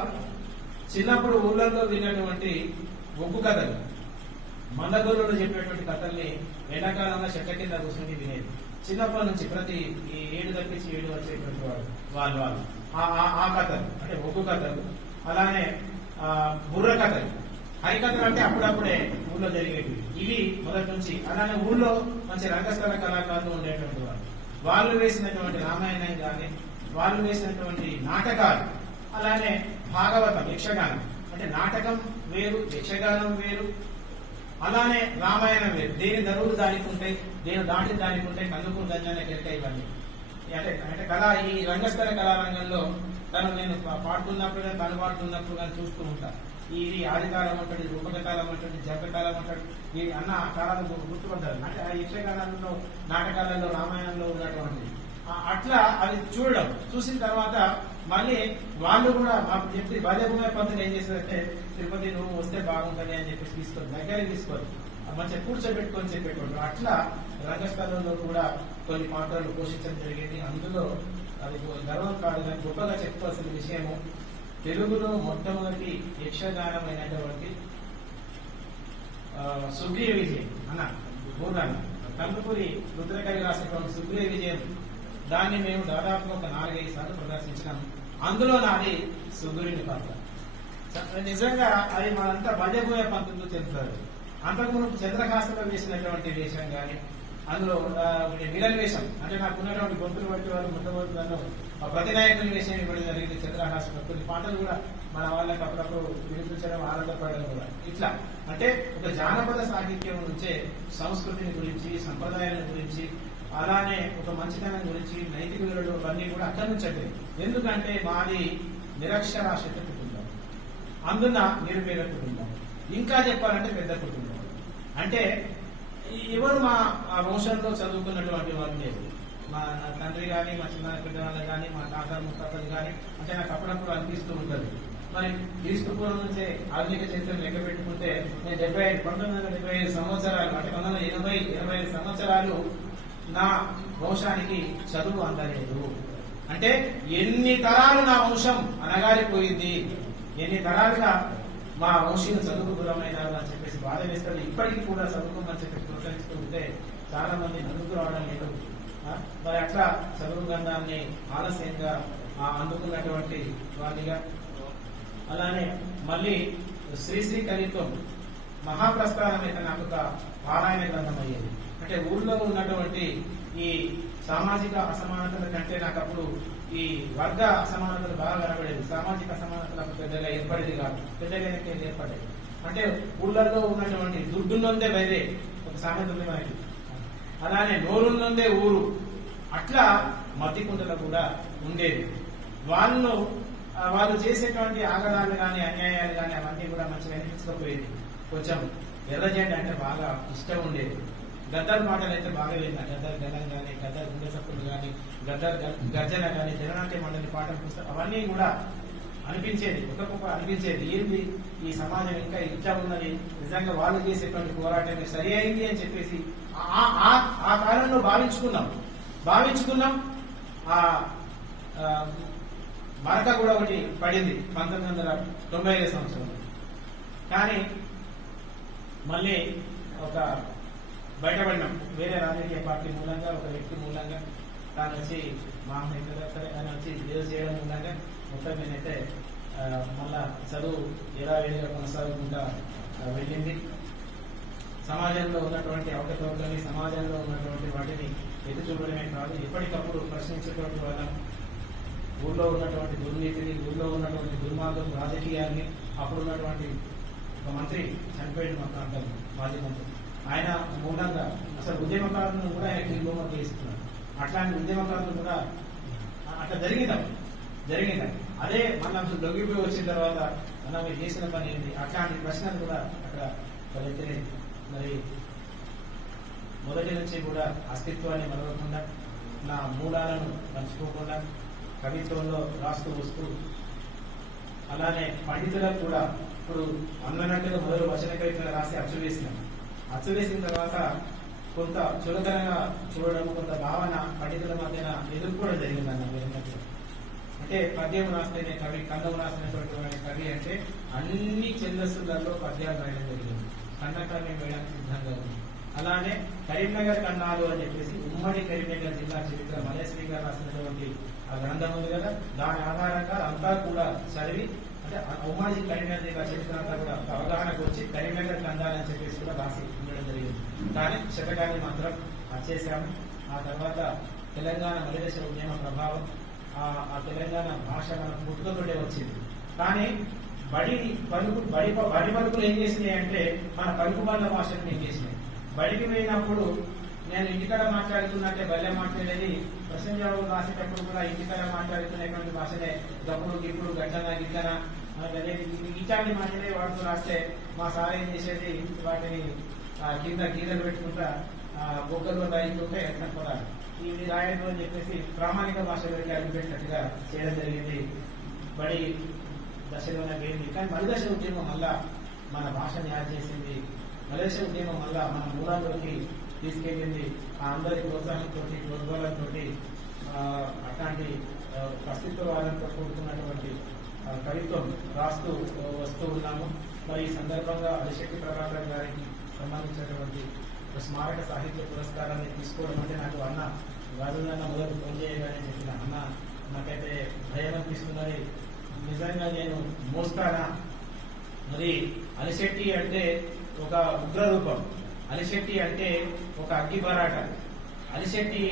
చిన్నప్పుడు ఊళ్ళల్లో విన్నటువంటి ఒగ్గు కథలు, మందగోళ్ళలో చెప్పేటువంటి కథల్ని ఎండాకాలంలో చెట్ల కింద కూర్చొని వినేది. చిన్నప్పటి నుంచి ప్రతి 7 తప్పించి 7 వచ్చేటువంటి వాళ్ళు ఆ కథలు అంటే ఒగ్గు కథలు, అలానే బుర్ర కథలు, హరికథలు అంటే అప్పుడప్పుడే ఊళ్ళో జరిగేవి. ఇవి మొదటి నుంచి. అలానే ఊళ్ళో మంచి రంగస్థల కళాకారులు ఉండేటువంటి వాళ్ళు వేసినటువంటి రామాయణం కానీ, వాళ్ళు వేసినటువంటి నాటకాలు, అలానే భాగవతం, యక్షగానం అంటే నాటకం వేరు, యక్షగానం వేరు, అలానే రామాయణం వేరు. దేని ధరువులు దానికి ఉంటాయి, దేని దాటి దానికి ఉంటాయి, కందుకు గంజానే కెరకాయి ఇవన్నీ. అంటే కళ, ఈ రంగస్థల కళారంగంలో నేను పాడుతున్నప్పుడు కానీ, తను పాడుతున్నప్పుడు కానీ చూస్తూ ఉంటాను. ఇది ఆదికాలం అంటాడు, రూపకకాలం అంటాడు, జపకాలం అంటాడు, ఈ అన్న కాలాలు గుర్తుపడ్డారు. అంటే ఆ యక్షగానంలో, నాటకాలలో, రామాయణంలో ఉన్నటువంటి అట్లా అది చూడడం, చూసిన తర్వాత మళ్ళీ వాళ్ళు కూడా మాకు చెప్పి బాల్యభూమి పంతులు ఏం చేశారంటే, తిరుపతి నువ్వు వస్తే బాగుంటుంది అని చెప్పేసి దగ్గరికి తీసుకోవాలి, మంచిగా కూర్చోబెట్టుకొని చెప్పేటువంటి. అట్లా రంగస్థలంలో కూడా కొన్ని పాత్రలు పోషించడం జరిగింది. అందులో అది గర్వం కాదు కానీ గొప్పగా చెప్పుకోవాల్సిన విషయము, తెలుగులో మొట్టమొదటి యక్షగానం అయినటువంటి సుగ్రీవ విజయం అన్న పూర్ణాన్ని కందుకూరి రుద్రకవి రాసినటువంటి సుగ్రీవ విజయం, దాన్ని మేము దాదాపు ఒక 4-5 సార్లు ప్రదర్శించినాం. అందులో నాది సుగ్రీవుని పాత్ర. నిజంగా అది మనంతా బాల్యభూమి పంతులతో తెలుపుతారు. అంతకుముందు చంద్రహాసంలో వేసినటువంటి వేషం కానీ, అందులో విలన్ వేషం అంటే నాకు ఉన్నటువంటి గొంతులు బట్టి వాళ్ళు మొట్టమొదటి నన్ను ప్రతినాయకుని వేషం ఇవ్వడం జరిగింది చంద్రహాసంలో. కొన్ని పాటలు కూడా మన వాళ్ళకి అప్పుడప్పుడు వినిపించడం, ఆనందపడడం కూడా. ఇట్లా అంటే ఒక జానపద సాహిత్యం నుంచే సంస్కృతిని గురించి, సంప్రదాయాల గురించి, అలానే ఒక మంచితనం గురించి, నైతిక విలువలు అన్నీ కూడా అక్కడి నుంచి అంటే. ఎందుకంటే మాది నిరక్షరాస్యత కుటుంబం, అందున నిరుపేద కుటుంబం, ఇంకా చెప్పాలంటే పెద్ద కుటుంబం. అంటే ఎవరు మా వంశంలో చదువుకున్నటువంటి వారు లేదు. మా తండ్రి కానీ, మా చిన్న పెద్దవాళ్ళు కానీ, మా తాత ముత్తాతలు కానీ. అంటే నాకు అప్పుడప్పుడు అనిపిస్తూ ఉంటుంది, మరి క్రీస్తు పూర్వం నుంచే ఆధునిక చరిత్ర లెక్క పెట్టుకుంటే నేను 1975 సంవత్సరాలు, అంటే 1985 సంవత్సరాలు నా వంశానికి చదువు అందలేదు. అంటే ఎన్ని తరాలు నా వంశం అనగారిపోయింది, ఎన్ని తరాలుగా మా వంశీయులు చదువుకు దూరమైనారు అని చెప్పేసి బాధ వేస్తారు. ఇప్పటికీ కూడా చదువుకోమని చెప్పి ప్రోత్సహిస్తూ ఉంటే చాలా మంది ముందుకు రావడం లేదు. మరి అట్లా చదువు గ్రంథాన్ని ఆలస్యంగా అందుకున్నటువంటి వారిగా. అలానే మళ్ళీ శ్రీశ్రీ కవిత్వం మహాప్రస్థానం అయితే నాకు ఒక పారాయణ గ్రంథం అయ్యేది. అంటే ఊళ్ళో ఉన్నటువంటి ఈ సామాజిక అసమానతల కంటే నాకు అప్పుడు ఈ వర్గ అసమానతలు బాగా కనబడేది. సామాజిక అసమానతలకు పెద్దగా ఏర్పడేది కాదు, పెద్దగా ఏర్పడేది. అంటే ఊళ్ళల్లో ఉన్నటువంటి దుడ్డున్నొందే వేరే ఒక సామెత ఉంది మనకి, అలానే నోరున్నొందే ఊరు, అట్లా మద్దికుంటలో కూడా ఉండేది. వాళ్ళు చేసేటువంటి ఆగడాలు కానీ, అన్యాయాలు కానీ అవన్నీ కూడా మంచిగా అనిపించకపోయేది. కొంచెం ఎర్రజెండా అంటే బాగా ఇష్టం ఉండేది. గద్దర్ పాటలు అయితే బాగా విన్నా, గద్దర్ గలం కానీ, గద్దర్ గుండె సప్పులు కానీ, గద్దర్ గర్జన కానీ, జననాట్య మండలి పాటలు పుస్తకం అవన్నీ కూడా అనిపించేది. ఒక్కొక్క అనిపించేది, ఏంది ఈ సమాజం ఇంకా ఇట్లా ఉన్నది, నిజంగా వాళ్ళు చేసేటువంటి పోరాటం సరి అయింది అని చెప్పేసి ఆ కాలంలో భావించుకున్నాం. ఆ మరక కూడా ఒకటి పడింది 1995 సంవత్సరంలో. కానీ మళ్ళీ ఒక బయటపడినాం వేరే రాజకీయ పార్టీ మూలంగా, ఒక వ్యక్తి మూలంగా, తాను వచ్చి మా సరే ఆయన వచ్చి ఏదో చేయడం మూలంగా మొత్తం నేనైతే మళ్ళా చదువు యథావిధిగా కొనసాగుకుంటా వెళ్ళింది. సమాజంలో ఉన్నటువంటి అవకతవకల్ని, సమాజంలో ఉన్నటువంటి వాటిని ఎత్తి చూపడమే కాదు, ఎప్పటికప్పుడు ప్రశ్నించేటువంటి వాళ్ళం. ఊళ్ళో ఉన్నటువంటి దుర్నీతిని, ఊళ్ళో ఉన్నటువంటి దుర్మార్గం రాజకీయాన్ని, అప్పుడు ఉన్నటువంటి ఒక మంత్రి చనిపోయింది మా ప్రాంతంలో, మాజీ మంత్రి. ఆయన మూలంగా అసలు ఉద్యమకారులను కూడా ఆయన కిల్బొమ్మ చేస్తున్నారు. అట్లాంటి ఉద్యమకారులు కూడా అట్లా జరిగింది. అదే మనం దొంగిపోయి వచ్చిన తర్వాత మనం మీరు చేసిన పని ఏంటి, అట్లాంటి ప్రశ్నలు కూడా అక్కడ తలెత్తినాయి. మరి మొదటి నుంచి కూడా అస్తిత్వాన్ని మరవకుండా, నా మూలాలను మర్చిపోకుండా కవిత్వంలో రాస్తూ వస్తూ, అలానే పండితులకు కూడా ఇప్పుడు అందనట్టుగా మొదలు వచన కవితలు రాసి అచ్చు వేసిన తర్వాత కొంత చులకనగా చూడడం, కొంత భావన పండితుల మధ్యన ఎదుర్కోవడం జరిగిందన్న మీరు. అంటే పద్యం రాస్తేనే కవి, కన్నం రాసినటువంటి కవి అంటే అన్ని ఛందస్సులలో పద్యాలు రాయడం జరిగింది. కన్నకావ్యం వేయడానికి సిద్ధంగా ఉంది. అలానే కరీంనగర్ కన్నాలు అని చెప్పేసి ఉమ్మడి కరీంనగర్ జిల్లా చరిత్ర మల్లేశ్వరి గారు రాసినటువంటి ఆ గ్రంథం ఉంది కదా, దాని ఆధారంగా అంతా కూడా చదివి, అంటే ఉమ్మడి కరీంనగర్ జిల్లా చరిత్ర అంతా కూడా అవగాహనకు వచ్చి కరీంనగర్ కందాలని చెప్పేసి కూడా రాసి ఉండడం జరిగింది. కానీ శతకాన్ని మాత్రం వచ్చేసాము. ఆ తర్వాత తెలంగాణ మలిదశ ఉద్యమ ప్రభావం, ఆ తెలంగాణ భాష మన పుట్టుకతోటే వచ్చింది. కానీ బడి పలుకులు ఏం చేసినాయి అంటే మన పలుకుబళ్ళ భాషను ఏం చేసినాయి. బడికి పోయినప్పుడు నేను ఇంటికాడ మాట్లాడుతున్నట్టే బల్లె మాట్లాడేది, ప్రశ్న జవాబులు రాసేటప్పుడు కూడా ఇంటికాడ మాట్లాడుతున్నటువంటి భాషనే గప్పుడు గిప్పుడు గట్టన ఇట్లాంటి మాటలే వాడుతూ రాస్తే మా సార్ ఏం చేసేది, వాటిని కింద గీతలు పెట్టుకుంటా బొగ్గల్లో రాయిస్తుంటే ఎట్లా కూడా ఇవి రాయడం అని చెప్పేసి ప్రామాణిక భాషలోకి అడుగుపెట్టినట్టుగా చేయడం జరిగింది. బడి దశలోనే పోయింది. కానీ మలిదశ ఉద్యమం వల్ల మన భాషను యాడ్ చేసింది. మలేష ఉద్యమం వల్ల మన మూలాల్లోకి తీసుకెళ్ళింది. ఆ అందరి ప్రోత్సాహంతో, ప్రోద్బలంతో, అట్లాంటి అస్తిత్వవాదంతో కూడుకున్నటువంటి కవిత్వం రాస్తూ వస్తూ ఉన్నాము. మరి ఈ సందర్భంగా అలిశెట్టి ప్రభాకర్ గారికి సంబంధించినటువంటి స్మారక సాహిత్య పురస్కారాన్ని తీసుకోవడం అంటే నాకు అన్న రాజులన్న మొదలు ఫోన్ చేయగానే చెప్పిన, అన్న నాకైతే భయం అనిపిస్తున్నది, నిజంగా నేను మోస్తానా. మరి అలిశెట్టి అంటే ఒక ఉగ్రరూపం, అలిశెట్టి అంటే ఒక అగ్గిబరాట. అలిశెట్టి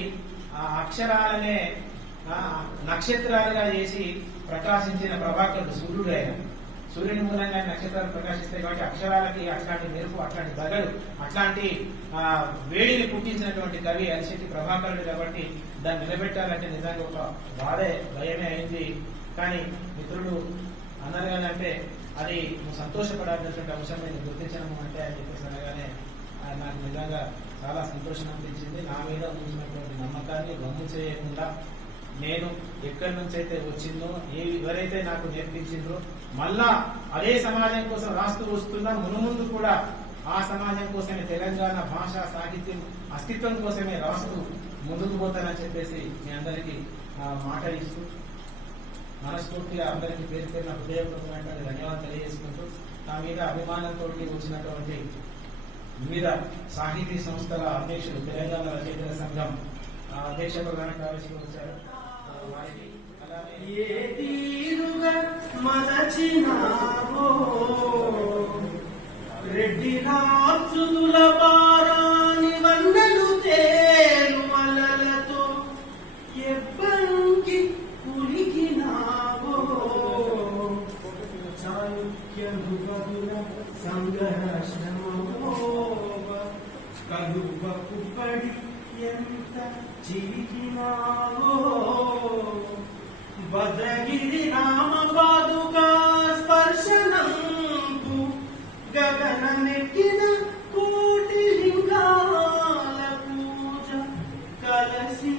ఆ అక్షరాలనే నక్షత్రాలుగా చేసి ప్రకాశించిన ప్రభాకరుడు, సూర్యుడు. ఆయన సూర్యుని మూలంగా నక్షత్రాలు ప్రకాశిస్తాయి కాబట్టి అక్షరాలకి అట్లాంటి మెరుపు, అట్లాంటి దగలు, అట్లాంటి వేడిని పుట్టించినటువంటి కవి అలిశెట్టి ప్రభాకరుడు. కాబట్టి దాన్ని నిలబెట్టాలంటే నిజంగా ఒక భయమే అయింది. కానీ మిత్రులు అన్నారు అంటే అది నువ్వు సంతోషపడాల్సినటువంటి అంశం నేను గుర్తించడం అంటే అని చెప్పేసి అనగానే నాకు నిజంగా చాలా సంతోషం అనిపించింది. నా మీద ఉంచినటువంటి నమ్మకాన్ని వమ్ము చేయకుండా నేను ఎక్కడి నుంచి అయితే వచ్చిందో, ఎవరైతే నాకు నేర్పించిందో, మళ్ళా అదే సమాజం కోసం రాస్తూ వస్తున్నా, మునుముందు కూడా ఆ సమాజం కోసమే, తెలంగాణ భాష సాహిత్యం అస్తిత్వం కోసమే రాస్తూ ముందుకు పోతానని చెప్పేసి మీ అందరికీ మాట ఇస్తూ మనస్ఫూర్తిగా అందరికీ పేరు పేరున హృదయపూర్వకమైనటువంటి ధన్యవాదాలు తెలియజేసుకుంటూ, నా మీద అభిమానంతో వచ్చినటువంటి వివిధ సాహితీ సంస్థల అధ్యక్షులు, తెలంగాణ రచయితల సంఘం అధ్యక్ష ప్రధాన కార్యదర్శి వచ్చారు, వారికి రెడ్డి రాజుల పారాని వన్నెలు తేలు అలలతో ఎవ్వంకి పులికినావో చాళుక్యను బదుల సంఘర్షణో కలువకు పడి ఎంత చిరికినావో భద్రగిరి రామ పాదుకా స్పర్శనంకు గగన నెట్టిన కోటి లింగాల పూజ కలసి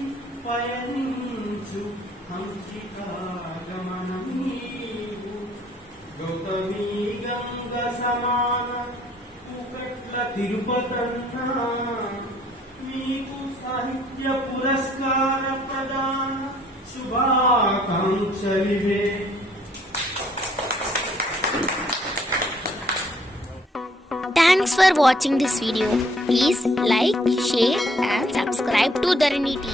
పయనించు హంసికాగమనం నీవు గౌతమీ గంగ సమాన పుకట్ల తిరుపతన్నా మీకు సాహిత్య పురస్కార ప్రదాన శుభాకాంక్షలివే. Thanks for watching this video. Please like, share and subscribe to Dharani TV.